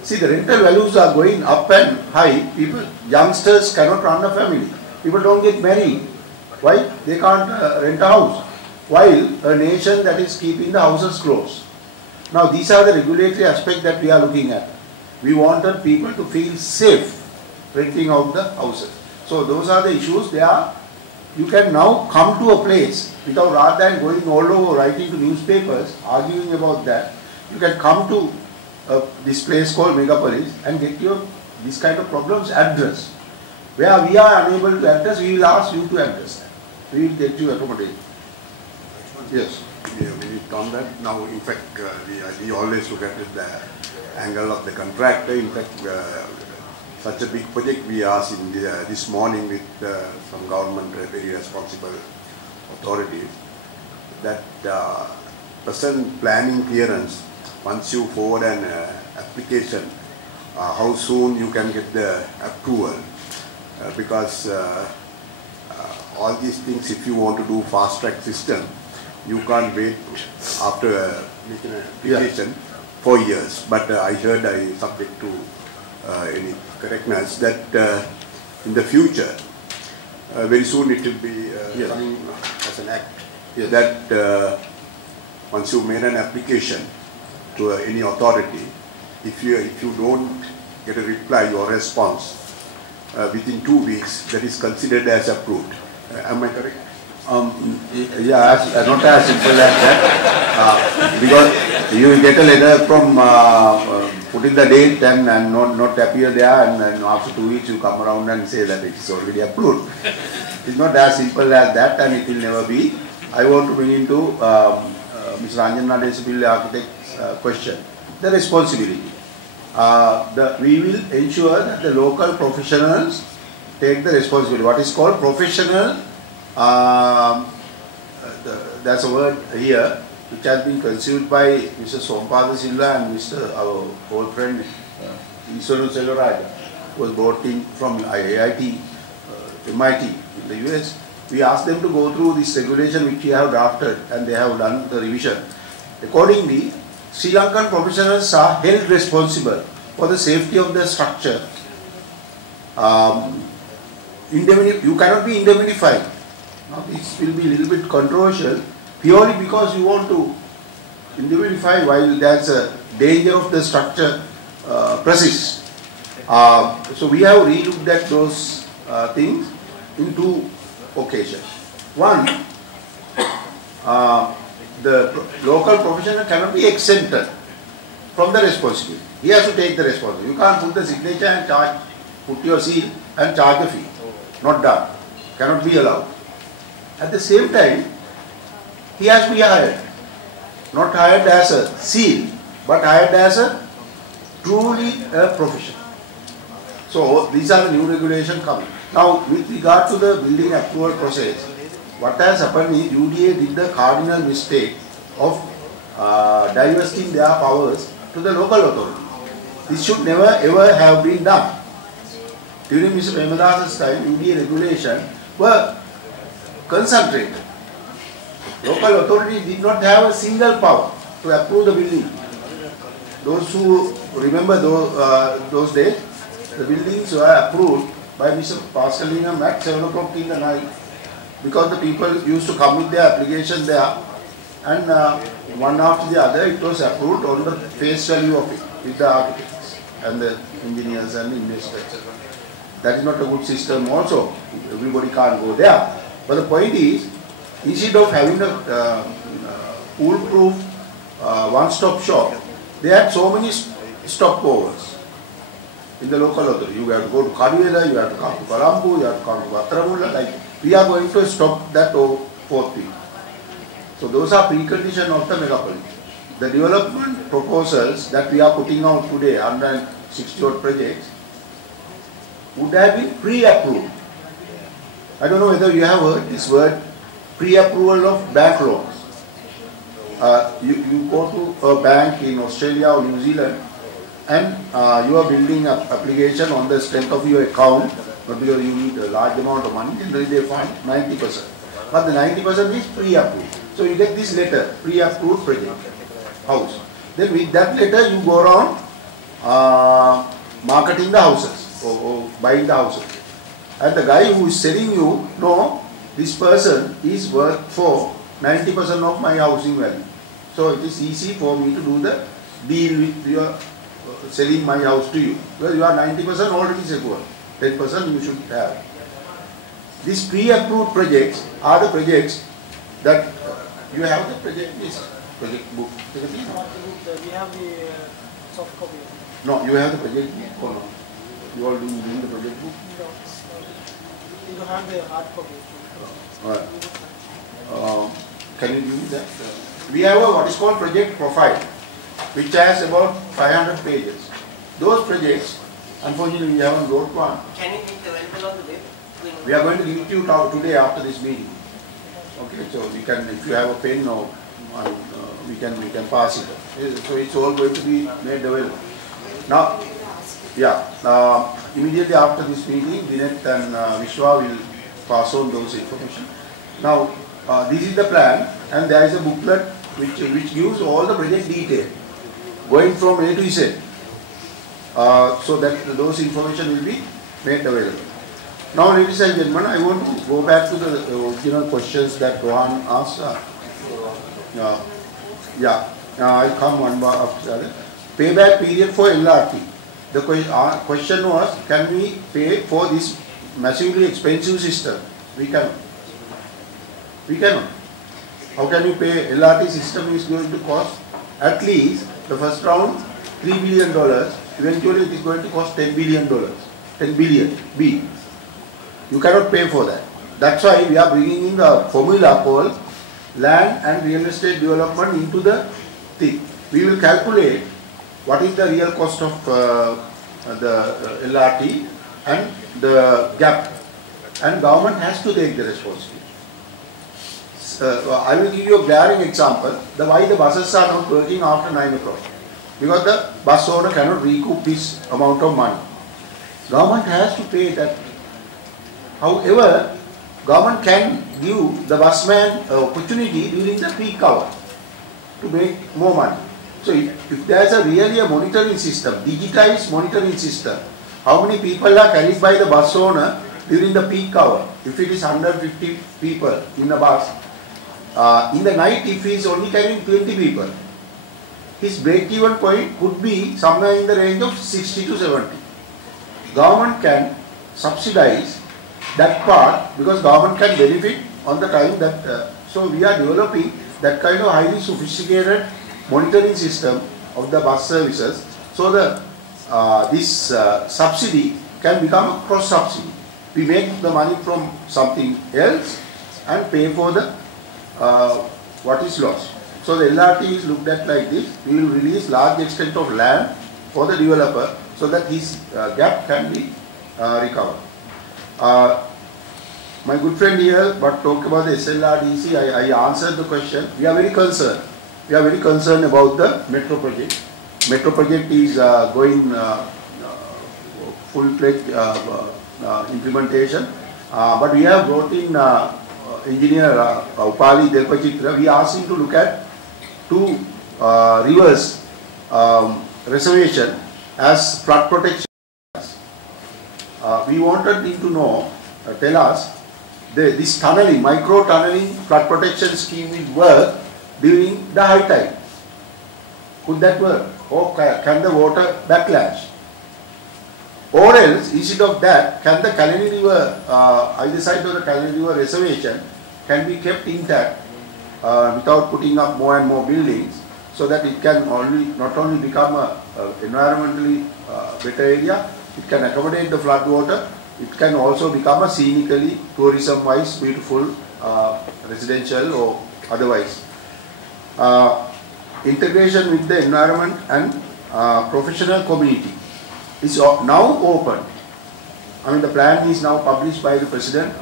See, the rental values are going up and high. People, youngsters cannot run a family. People don't get married. Why? They can't rent a house. While a nation that is keeping the houses closed. Now, these are the regulatory aspects that we are looking at. We wanted people to feel safe renting out the houses. So, those are the issues. You can now come to a place without, rather than going all over writing to newspapers, arguing about that, you can come to this place called Megapolis and get these kind of problems addressed. Where we are unable to address, we will ask you to address that. We will get you accommodation. Yes. Yeah, when you come that now, in fact, we always look at the angle of the contractor. In fact, such a big project we asked in this morning with some government very responsible authorities that present planning clearance, once you forward an application, how soon you can get the approval, because all these things, if you want to do fast track system, you can't wait after making an application for years. But I heard, I subject to any correctness, that in the future, very soon it will be coming as an act, that once you made an application to any authority, if you don't get a reply or response within 2 weeks, that is considered as approved. Am I correct? Yeah, not as simple as that. Because you will get a letter from putting the date and not appear there, and after 2 weeks you come around and say that it is already approved. It's not as simple as that, and it will never be. I want to bring into Mr. Ranjan Nadesipilli architect's question, the responsibility. We will ensure that the local professionals take the responsibility. What is called professional, there's a word here which has been conceived by Mr. Sompada Silva and our old friend Iswaru Selvaraj, who was brought in from IIT, MIT in the US. We asked them to go through this regulation which we have drafted, and they have done the revision. Accordingly, Sri Lankan professionals are held responsible for the safety of the structure. You cannot be indemnified. Now this will be a little bit controversial, purely because you want to indemnify while there's a danger of the structure persists. So we have relooked at those things in 2 occasions. One, the local professional cannot be exempted from the responsibility. He has to take the responsibility. You can't put the signature and put your seal and charge the fee. Not done. Cannot be allowed. At the same time, he has to be hired. Not hired as a seal, but hired as a truly a professional. So these are the new regulations coming. Now, with regard to the building approval process, what has happened is UDA did the cardinal mistake of divesting their powers to the local authority. This should never ever have been done. During Mr. Premadasa's time, UDA regulation were concentrated. Local authority did not have a single power to approve the building. Those who remember those days, the buildings were approved by Mr. Pascalingham at 7 o'clock in the night, because the people used to come with their application there, and one after the other it was approved on the face value of it with the architects and the engineers and the investors. That is not a good system also. Everybody can't go there. But the point is, instead of having a foolproof one-stop shop, they had so many stopovers in the local authority. You have to go to Kaduela, you have to come to Colombo, you have to come to Vattaramulla. Like, we are going to stop that 4th week. So those are preconditions of the megapolis. The development proposals that we are putting out today, 160 odd projects, would have been pre-approved. I don't know whether you have heard this word, pre-approval of bank loans. You go to a bank in Australia or New Zealand, and you are building an application on the strength of your account, but because you need a large amount of money, generally they fund 90%. But the 90% is pre-approved. So you get this letter, pre-approved project, house. Then with that letter you go around marketing the houses or buying the houses. And the guy who is selling you, no, this person is worth for 90% of my housing value. So it is easy for me to do the deal with your selling my house to you. Because you are 90% already secure. 10% you should have. These pre-approved projects are the projects that you have the project list, project book. We have the soft copy. No, you have the project book or no? You all doing the project book? No. You have the hard copy. Alright. Can you give me that? We have a what is called project profile, which has about 500 pages. Those projects, unfortunately, we haven't wrote one. Can it be available on the web? We are going to give it to you today after this meeting. Okay, so we can, if you have a pen or we can pass it. So it's all going to be made available. Now, yeah, immediately after this meeting, Dinet and Vishwa will pass on those information. Now, this is the plan, and there is a booklet which gives all the project detail, going from A to Z, so that those information will be made available. Now, ladies and gentlemen, I want to go back to the original questions that Rohan asked. I'll come one after the other. Payback period for LRT. The question was, can we pay for this massively expensive system? We cannot. We cannot. How can you pay? LRT system is going to cost at least the first round $3 billion. Eventually it is going to cost $10 billion. 10 billion B. You cannot pay for that. That's why we are bringing in the formula called land and real estate development into the thing. We will calculate what is the real cost of the LRT and the gap, and government has to take the responsibility. I will give you a glaring example, why the buses are not working after 9 o'clock. Because the bus owner cannot recoup this amount of money. Government has to pay that. However, government can give the busman opportunity during the peak hour to make more money. So if there is really a monitoring system, digitized monitoring system, how many people are carried by the bus owner during the peak hour? If it is 150 people in a bus, in the night if he is only carrying 20 people, his break-even point could be somewhere in the range of 60 to 70. Government can subsidize that part because government can benefit on the time that, so we are developing that kind of highly sophisticated monitoring system of the bus services, so the this subsidy can become a cross subsidy. We make the money from something else and pay for the what is lost. So the LRT is looked at like this. We will release large extent of land for the developer so that his gap can be recovered. My good friend here, but talk about the SLRDC, I answered the question. We are very concerned. We are very concerned about the metro project. Metro project is going full-fledged implementation. But we have brought in engineer Upali Delpachitra. We asked him to look at 2 rivers reservation as flood protection. We wanted him to know, tell us, this tunneling, micro tunneling flood protection scheme will work during the high tide. Could that work? Or can the water backlash? Or else, instead of that, can the Kalani River, either side of the Kalani River reservation can be kept intact without putting up more and more buildings, so that it can not only become a environmentally better area, it can accommodate the flood water, it can also become a scenically, tourism-wise beautiful residential or otherwise. Integration with the environment and professional community is now open. I mean, the plan is now published by the President.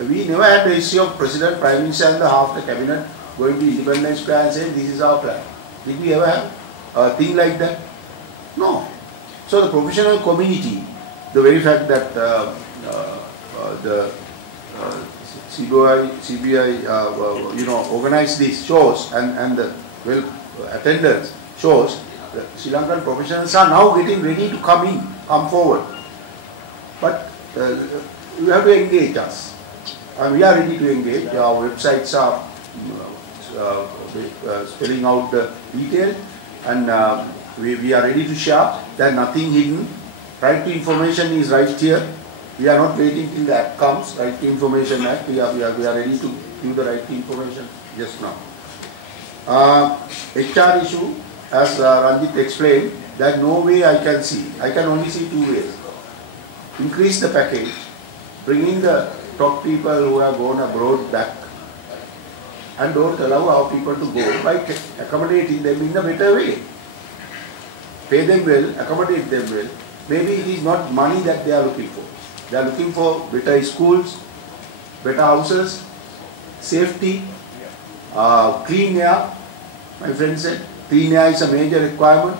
We never had the issue of President, Prime Minister and the half the cabinet going to Independence Square and saying this is our plan. Did we ever have a thing like that? No. So the professional community, the very fact that the CBI organized these shows and the well attendance shows the Sri Lankan professionals are now getting ready to come forward. But you have to engage us. And we are ready to engage. Our websites are spelling out the detail, and we are ready to share. There is nothing hidden. Right to information is right here. We are not waiting till the act comes, Right to Information Act. We are ready to give the right to information just now. HR issue, as Ranjit explained, there is no way I can see. I can only see two ways. Increase the package, bringing the top people who have gone abroad back, and don't allow our people to go by accommodating them in a better way. Pay them well, accommodate them well. Maybe it is not money that they are looking for. They are looking for better schools, better houses, safety, clean air. My friend said clean air is a major requirement.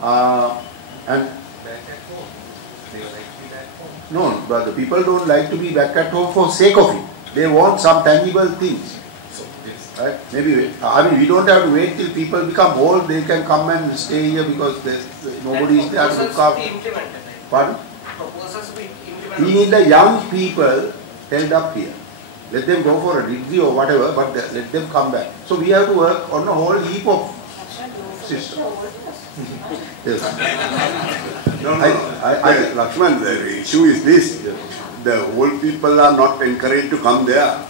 And no, but the people don't like to be back at home for sake of it. They want some tangible things. Right? Maybe, I mean, we don't have to wait till people become old. They can come and stay here because nobody is there to look after. Pardon? We need the young people held up here. Let them go for a degree or whatever, but let them come back. So we have to work on a whole heap of systems. Yes. Lakshman, the issue is this. The old people are not encouraged to come there.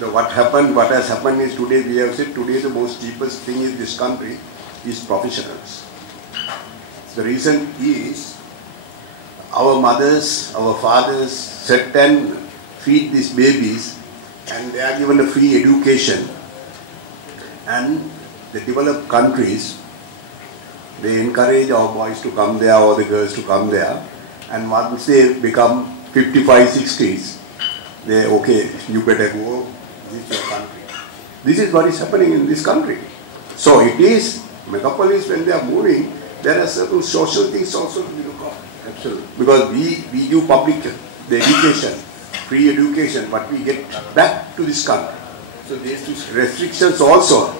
What has happened is today, we have said today the most cheapest thing in this country is professionals. The reason is our mothers, our fathers sit and feed these babies, and they are given a free education. And the developed countries, they encourage our boys to come there or the girls to come there, and once they become 55, 60s, they okay, you better go. This is your country. This is what is happening in this country. So it is, megapolis, when they are moving, there are certain social things also to be looked at. Absolutely. Because we do public, the education, free education, but we get back to this country. So these restrictions also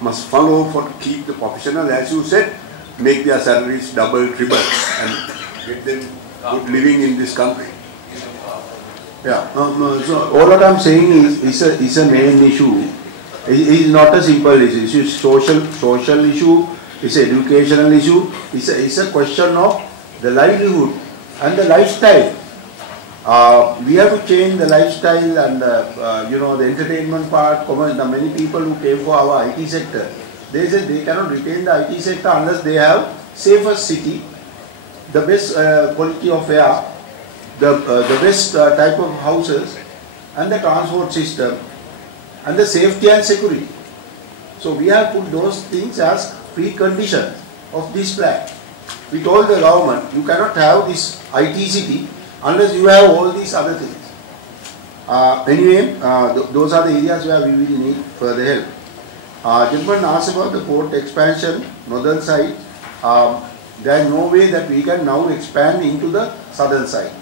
must follow for to keep the professional, as you said, make their salaries double, triple, and get them good living in this country. Yeah. So all what I am saying is a main issue. It is not a simple issue. It is social issue. It's an educational issue. It's a question of the livelihood and the lifestyle. We have to change the lifestyle and the entertainment part. The many people who came for our IT sector, they said they cannot retain the IT sector unless they have safest city, the best quality of air, the best type of houses, and the transport system, and the safety and security. So we have put those things as preconditions of this plan. We told the government, you cannot have this IT city unless you have all these other things. Anyway, those are the areas where we will need further help. Gentleman asked about the port expansion, northern side. There is no way that we can now expand into the southern side.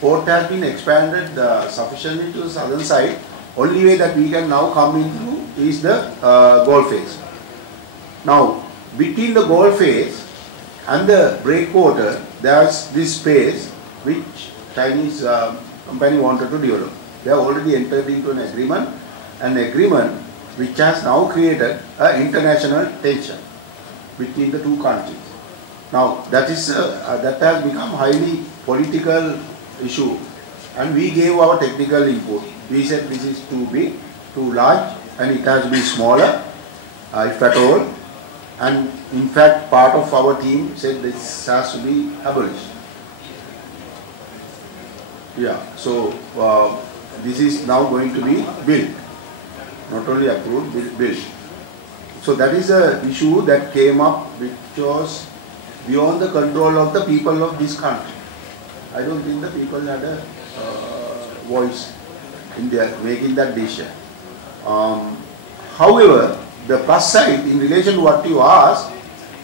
Port has been expanded sufficiently to the southern side. Only way that we can now come into is the Gulf phase. Now, between the Gulf phase and the breakwater, there is this space which Chinese company wanted to develop. They have already entered into an agreement which has now created an international tension between the two countries. Now, that has become highly political issue, and we gave our technical input. We said this is too big, too large, and it has to be smaller, if at all. And in fact, part of our team said this has to be abolished. Yeah, so this is now going to be built, not only approved, built. So that is an issue that came up which was beyond the control of the people of this country. I don't think the people had a voice in their making that decision. However, the plus side in relation to what you asked,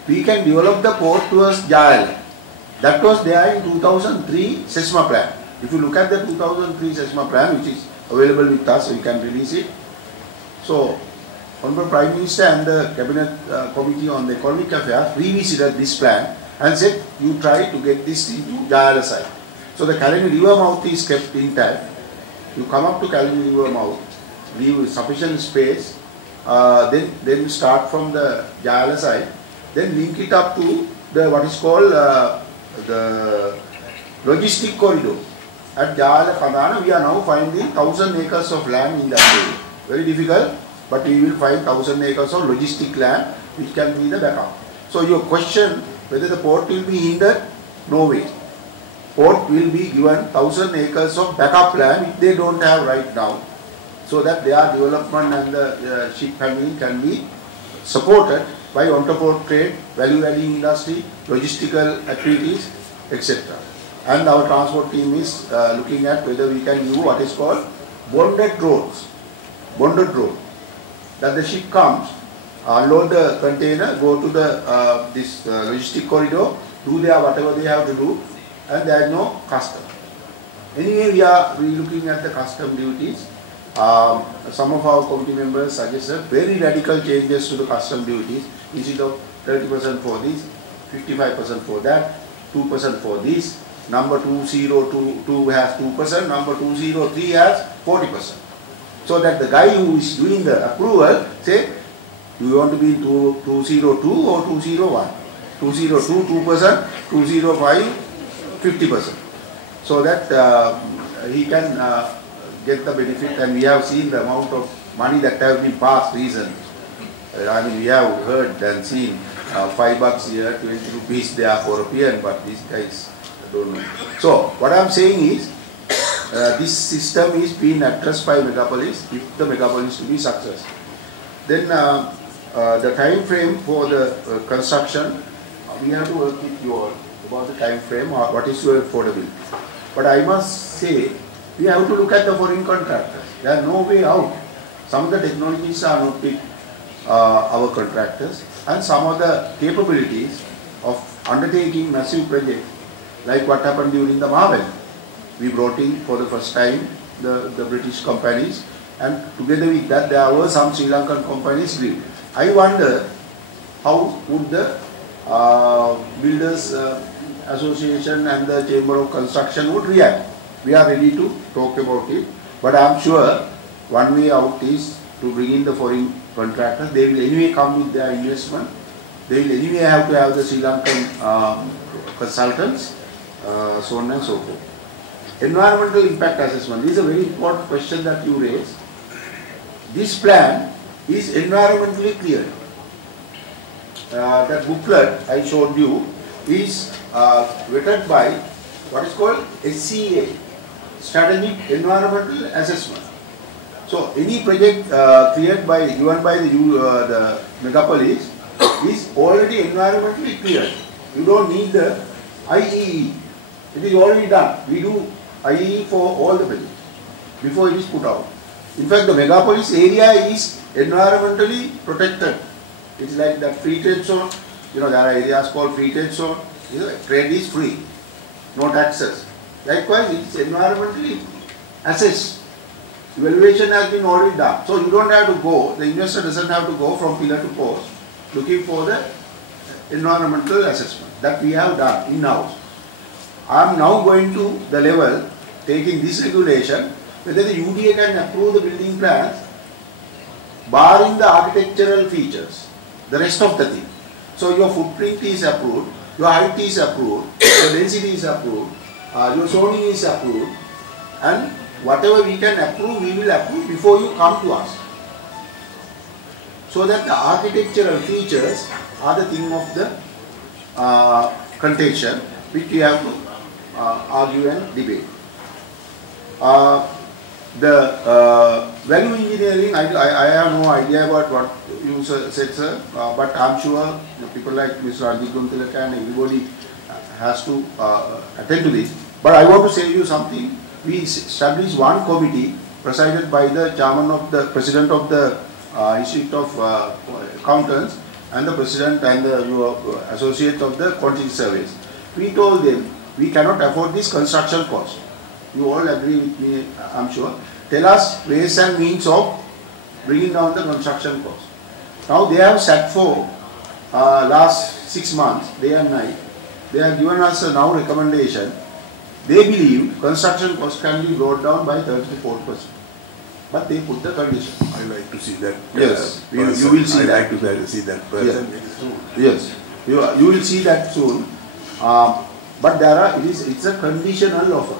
we can develop the port towards Jal. That was there in 2003 SESMA plan. If you look at the 2003 SESMA plan, which is available with us, we can release it. So, Honorable Prime Minister and the Cabinet Committee on the Economic Affairs revisited this plan and said, you try to get this into Jayala side. So the Kalani river mouth is kept intact. You come up to Kalani river mouth, leave sufficient space, then start from the Jayala side, then link it up to the what is called the logistic corridor. At Jayala Kadana, we are now finding 1,000 acres of land in that area. Very difficult, but we will find 1,000 acres of logistic land which can be the backup. So your question, whether the port will be hindered, no way. Port will be given 1,000 acres of backup land which they don't have right now, so that their development and the ship handling can be supported by on-port trade, value-adding industry, logistical activities, etc. And our transport team is looking at whether we can use what is called bonded roads. Bonded road. That the ship comes, unload the container, go to the this logistic corridor, do their whatever they have to do, and there is no custom. Anyway, we are looking at the custom duties. Some of our committee members suggested very radical changes to the custom duties. Instead of 30% for this, 55% for that, 2% for this. Number 2022 has 2%, number 203 has 40%. So that the guy who is doing the approval say, do you want to be 202 or 201? 202 2%, 205 50%. So that he can get the benefit, and we have seen the amount of money that have been passed recently. I mean, we have heard and seen $5 here, 20 rupees there for a PN, but these guys don't know. So what I am saying is, this system is being addressed by Megapolis if the Megapolis to be successful. Then the time frame for the construction, we have to work with you all about the time frame or what is your affordability. But I must say, we have to look at the foreign contractors. There is no way out. Some of the technologies are not with our contractors, and some of the capabilities of undertaking massive projects, like what happened during the Marvel. We brought in for the first time the British companies, and together with that there were some Sri Lankan companies leave. I wonder how would the Builders Association and the Chamber of Construction would react. We are ready to talk about it, but I am sure one way out is to bring in the foreign contractors. They will anyway come with their investment. They will anyway have to have the Sri Lankan consultants, so on and so forth. Environmental impact assessment. This is a very important question that you raised. This plan is environmentally clear. That booklet I showed you is vetted by what is called SEA, Strategic Environmental Assessment. So any project given by the Megapolis is already environmentally cleared. You don't need the IEE. It is already done. We do IEE for all the projects before it is put out. In fact, the Megapolis area is environmentally protected. It's like that free trade zone. You know, there are areas called free trade zone. You know, trade is free, no taxes. Likewise, it's environmentally assessed. Evaluation has been already done. So you don't have to go, the investor doesn't have to go from pillar to post looking for the environmental assessment. That we have done in-house. I am now going to the level, taking this regulation, whether the UDA can approve the building plans, barring the architectural features, the rest of the thing. So your footprint is approved, your height is approved, your density is approved, your zoning is approved, and whatever we can approve, we will approve before you come to us. So that the architectural features are the thing of the contention, which we have to argue and debate. The value engineering, I have no idea about what you said, sir, but I am sure people like Mr. Ajit Guntilaka and everybody has to attend to this. But I want to say you something. We established one committee presided by the chairman of the president of the Institute of Accountants and the president and the associate of the quantity surveys. We told them we cannot afford this construction cost. You all agree with me, I am sure. Tell us ways and means of bringing down the construction cost. Now they have sat for last 6 months, day and night. They have given us a now recommendation. They believe construction cost can be brought down by 30 to 40%. But they put the condition. I like to see that. Yes, you will see that. I like to see that person very soon. Yes, you will see that soon. But it's a conditional offer.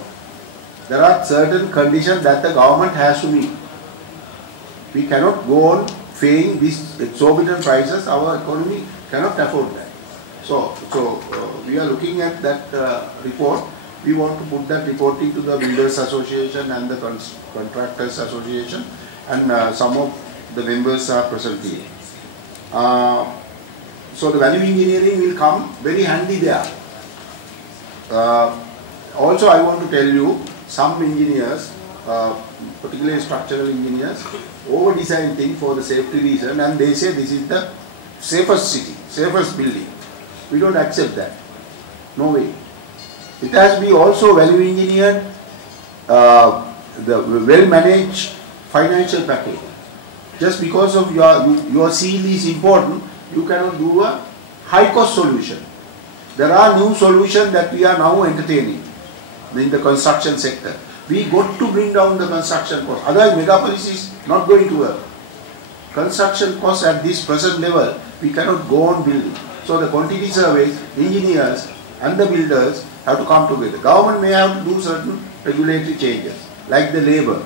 There are certain conditions that the government has to meet. We cannot go on paying these exorbitant prices. Our economy cannot afford that. So we are looking at that report. We want to put that report into the Builders Association and the Contractors Association, and some of the members are present here. So the value engineering will come very handy there. Also, I want to tell you, some engineers, particularly structural engineers, over-design things for the safety reason, and they say this is the safest city, safest building. We don't accept that. No way. It has to be also value engineered, the well-managed financial package. Just because of your seal is important, you cannot do a high-cost solution. There are new solutions that we are now entertaining in the construction sector. We got to bring down the construction cost. Otherwise, Megapolis is not going to work. Construction costs at this present level, we cannot go on building. So the quantity surveys, engineers and the builders have to come together. Government may have to do certain regulatory changes, like the labor.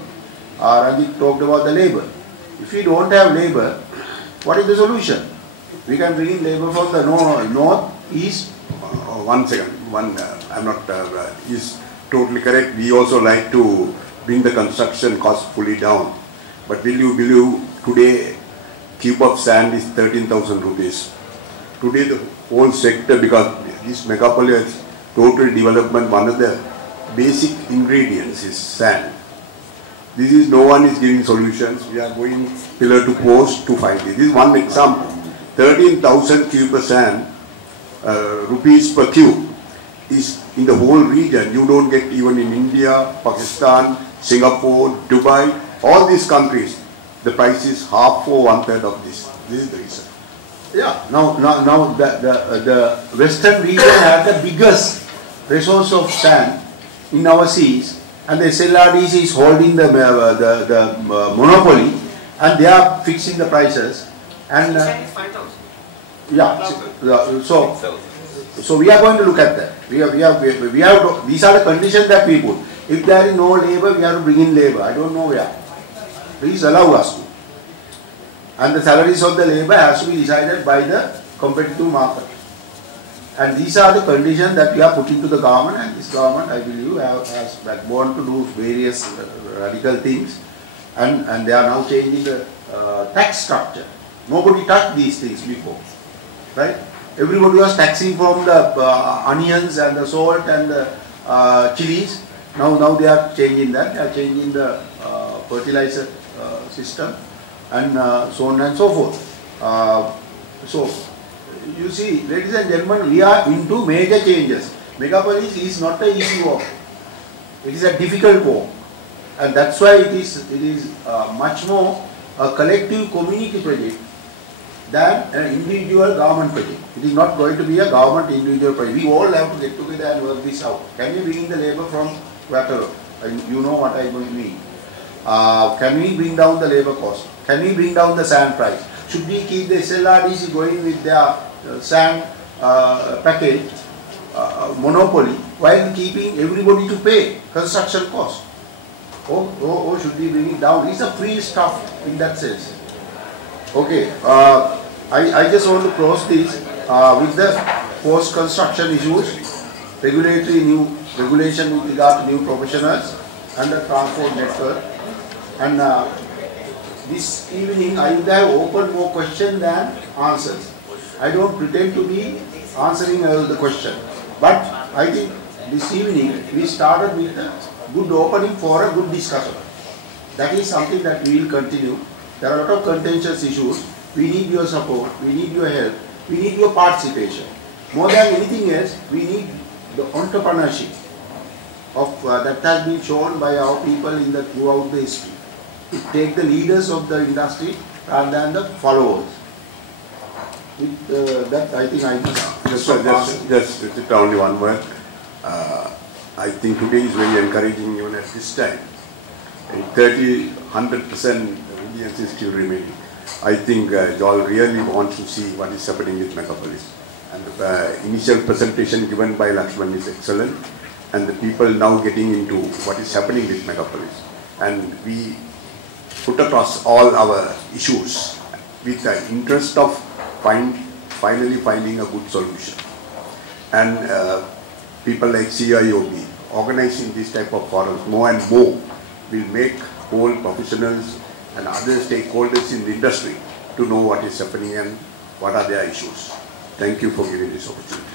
Ranjit talked about the labor. If we don't have labor, what is the solution? We can bring in labor from the north, east. 1 second. I'm not. Is totally correct. We also like to bring the construction cost fully down. But will you believe today cube of sand is 13,000 rupees. Today the whole sector, because this Megapolis total development, one of the basic ingredients is sand. This is, no one is giving solutions. We are going pillar to post to find it. This is one example. 13,000 cube per sand, rupees per cube is in the whole region. You don't get even in India, Pakistan, Singapore, Dubai, all these countries. The price is half or 1/3 of this. This is the reason. Yeah, now the western region has the biggest resource of sand in our seas, and the SLRDC is holding the monopoly, and they are fixing the prices. And yeah, so we are going to look at that. We have these are the conditions that we put. If there is no labor, we have to bring in labor. I don't know where. Please allow us to. And the salaries of the labor has to be decided by the competitive market. And these are the conditions that we are putting to the government, and this government, I believe, has backbone to do various radical things, and they are now changing the tax structure. Nobody touched these things before, right? Everybody was taxing from the onions and the salt and the chilies. Now they are changing that. They are changing the fertilizer system, and so on and so forth. So, you see, ladies and gentlemen, we are into major changes. Megapolis is not an easy walk. It is a difficult walk, and that's why it is much more a collective community project than an individual government project. It is not going to be a government individual project. We all have to get together and work this out. Can we bring in the labor from Waterloo? You know what I mean. Can we bring down the labor cost? Can we bring down the sand price? Should we keep the SLRDC going with their sand package monopoly while keeping everybody to pay construction cost? Or should we bring it down? It's a free stuff in that sense. Okay, I just want to close this with the post-construction issues, regulation with regard to new professionals and the transport network. And this evening I would have opened more questions than answers. I don't pretend to be answering all the questions, but I think this evening we started with a good opening for a good discussion. That is something that we will continue. There are a lot of contentious issues. We need your support, we need your help, we need your participation. More than anything else, we need the entrepreneurship that has been shown by our people throughout the history. To take the leaders of the industry rather than the followers. With that, I think I just only one word. I think today is very encouraging even at this time. 100% audience is still remaining. I think y'all really want to see what is happening with Megapolis. And the initial presentation given by Lakshman is excellent. And the people now getting into what is happening with Megapolis. And we put across all our issues with the interest of finally finding a good solution. And people like CIOB organizing this type of forums more and more will make all professionals and other stakeholders in the industry to know what is happening and what are their issues. Thank you for giving this opportunity.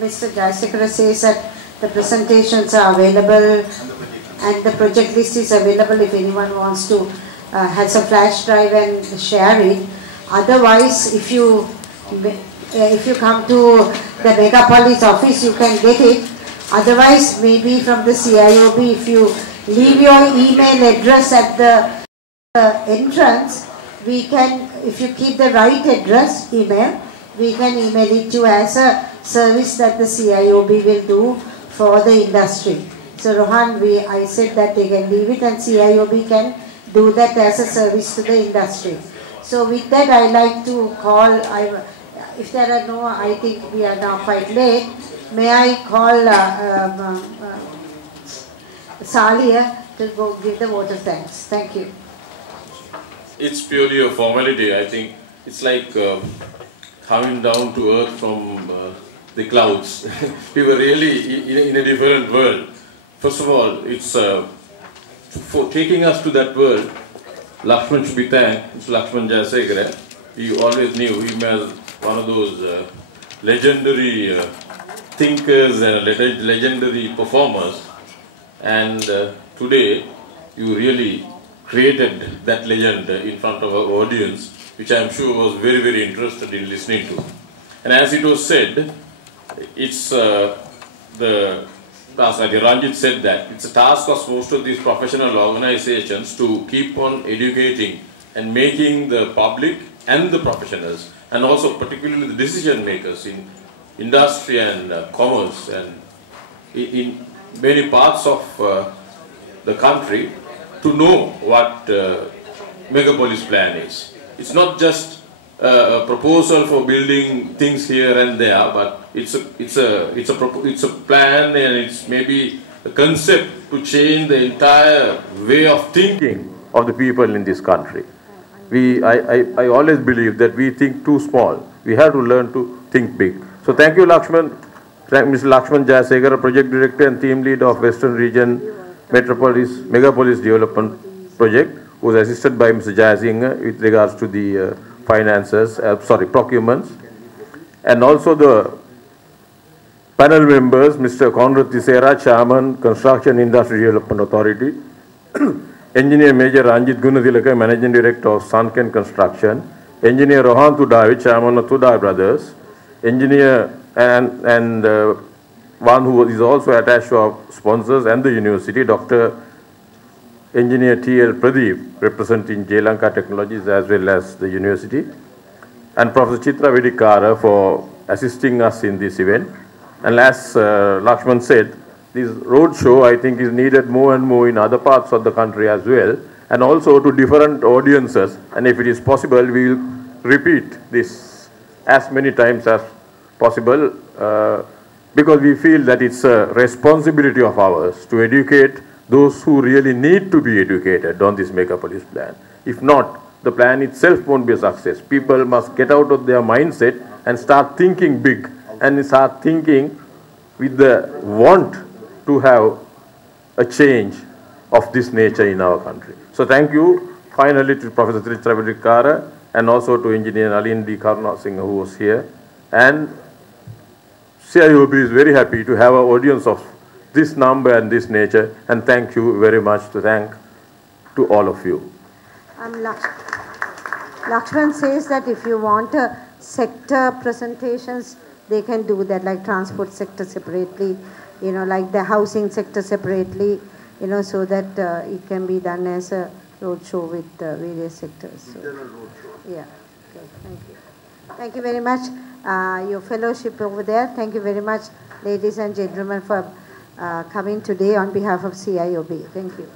Mr. Jayasekara says that the presentations are available and the project list is available if anyone wants to has a flash drive and share it. Otherwise, if you come to the Megapolis office, you can get it. Otherwise, maybe from the CIOB, if you leave your email address at the entrance, we can, if you keep the right address, email, we can email it to as a service that the CIOB will do for the industry. So Rohan, I said that they can leave it and CIOB can do that as a service to the industry. So with that, I like to call, if there are no, I think we are now quite late, may I call Salia to go give the vote of thanks. Thank you. It's purely a formality. I think it's like coming down to earth from the clouds. We were really in a different world. First of all, it's for taking us to that world, Lakshman should be thanked. It's Lakshman Jayasekara. We always knew him as one of those legendary thinkers and legendary performers. And today, you really created that legend in front of our audience, which I am sure was very, very interested in listening to. And as it was said, it's the task, I think Ranjit said that, it's a task of most of these professional organizations to keep on educating and making the public and the professionals, and also particularly the decision makers in industry and commerce and in many parts of the country, to know what Megapolis plan is. It's not just a proposal for building things here and there, but it's a plan, and it's maybe a concept to change the entire way of thinking of the people in this country. I always believe that we think too small. We have to learn to think big. So thank you, Lakshman. Mr. Lakshman Jayasekara, Project Director and Team Lead of Western Region Megapolis Development Project, who was assisted by Mr. Jayasinghe with regards to the procurements. And also the panel members, Mr. Conrad Tissera, Chairman, Construction Industry Development Authority, Engineer Major Ranjit Gunadilaka, Managing Director of Sunken Construction, Engineer Rohan Tudai, Chairman of Tudai Brothers, Engineer and one who is also attached to our sponsors and the university, Dr. Engineer T.L. Pradeep, representing Jelanka Technologies as well as the university, and Professor Chitra Vedikara for assisting us in this event. And as Lakshman said, this road show, I think, is needed more and more in other parts of the country as well, and also to different audiences. And if it is possible, we will repeat this as many times as possible, because we feel that it's a responsibility of ours to educate those who really need to be educated on this Megapolis plan. If not, the plan itself won't be a success. People must get out of their mindset and start thinking big, and start thinking with the want to have a change of this nature in our country. So thank you finally to Professor Chitra Vedikara and also to Engineer Nalin D. Karunasinghe, who was here. And CIOB is very happy to have an audience of this number and this nature, and thank you very much to all of you. Lakshman says that if you want sector presentations, they can do that, like transport sector separately, like the housing sector separately, so that it can be done as a roadshow with various sectors. So, internal roadshow. yeah. Okay. Thank you. Thank you very much. Your fellowship over there. Thank you very much, ladies and gentlemen, for coming today on behalf of CIOB. Thank you.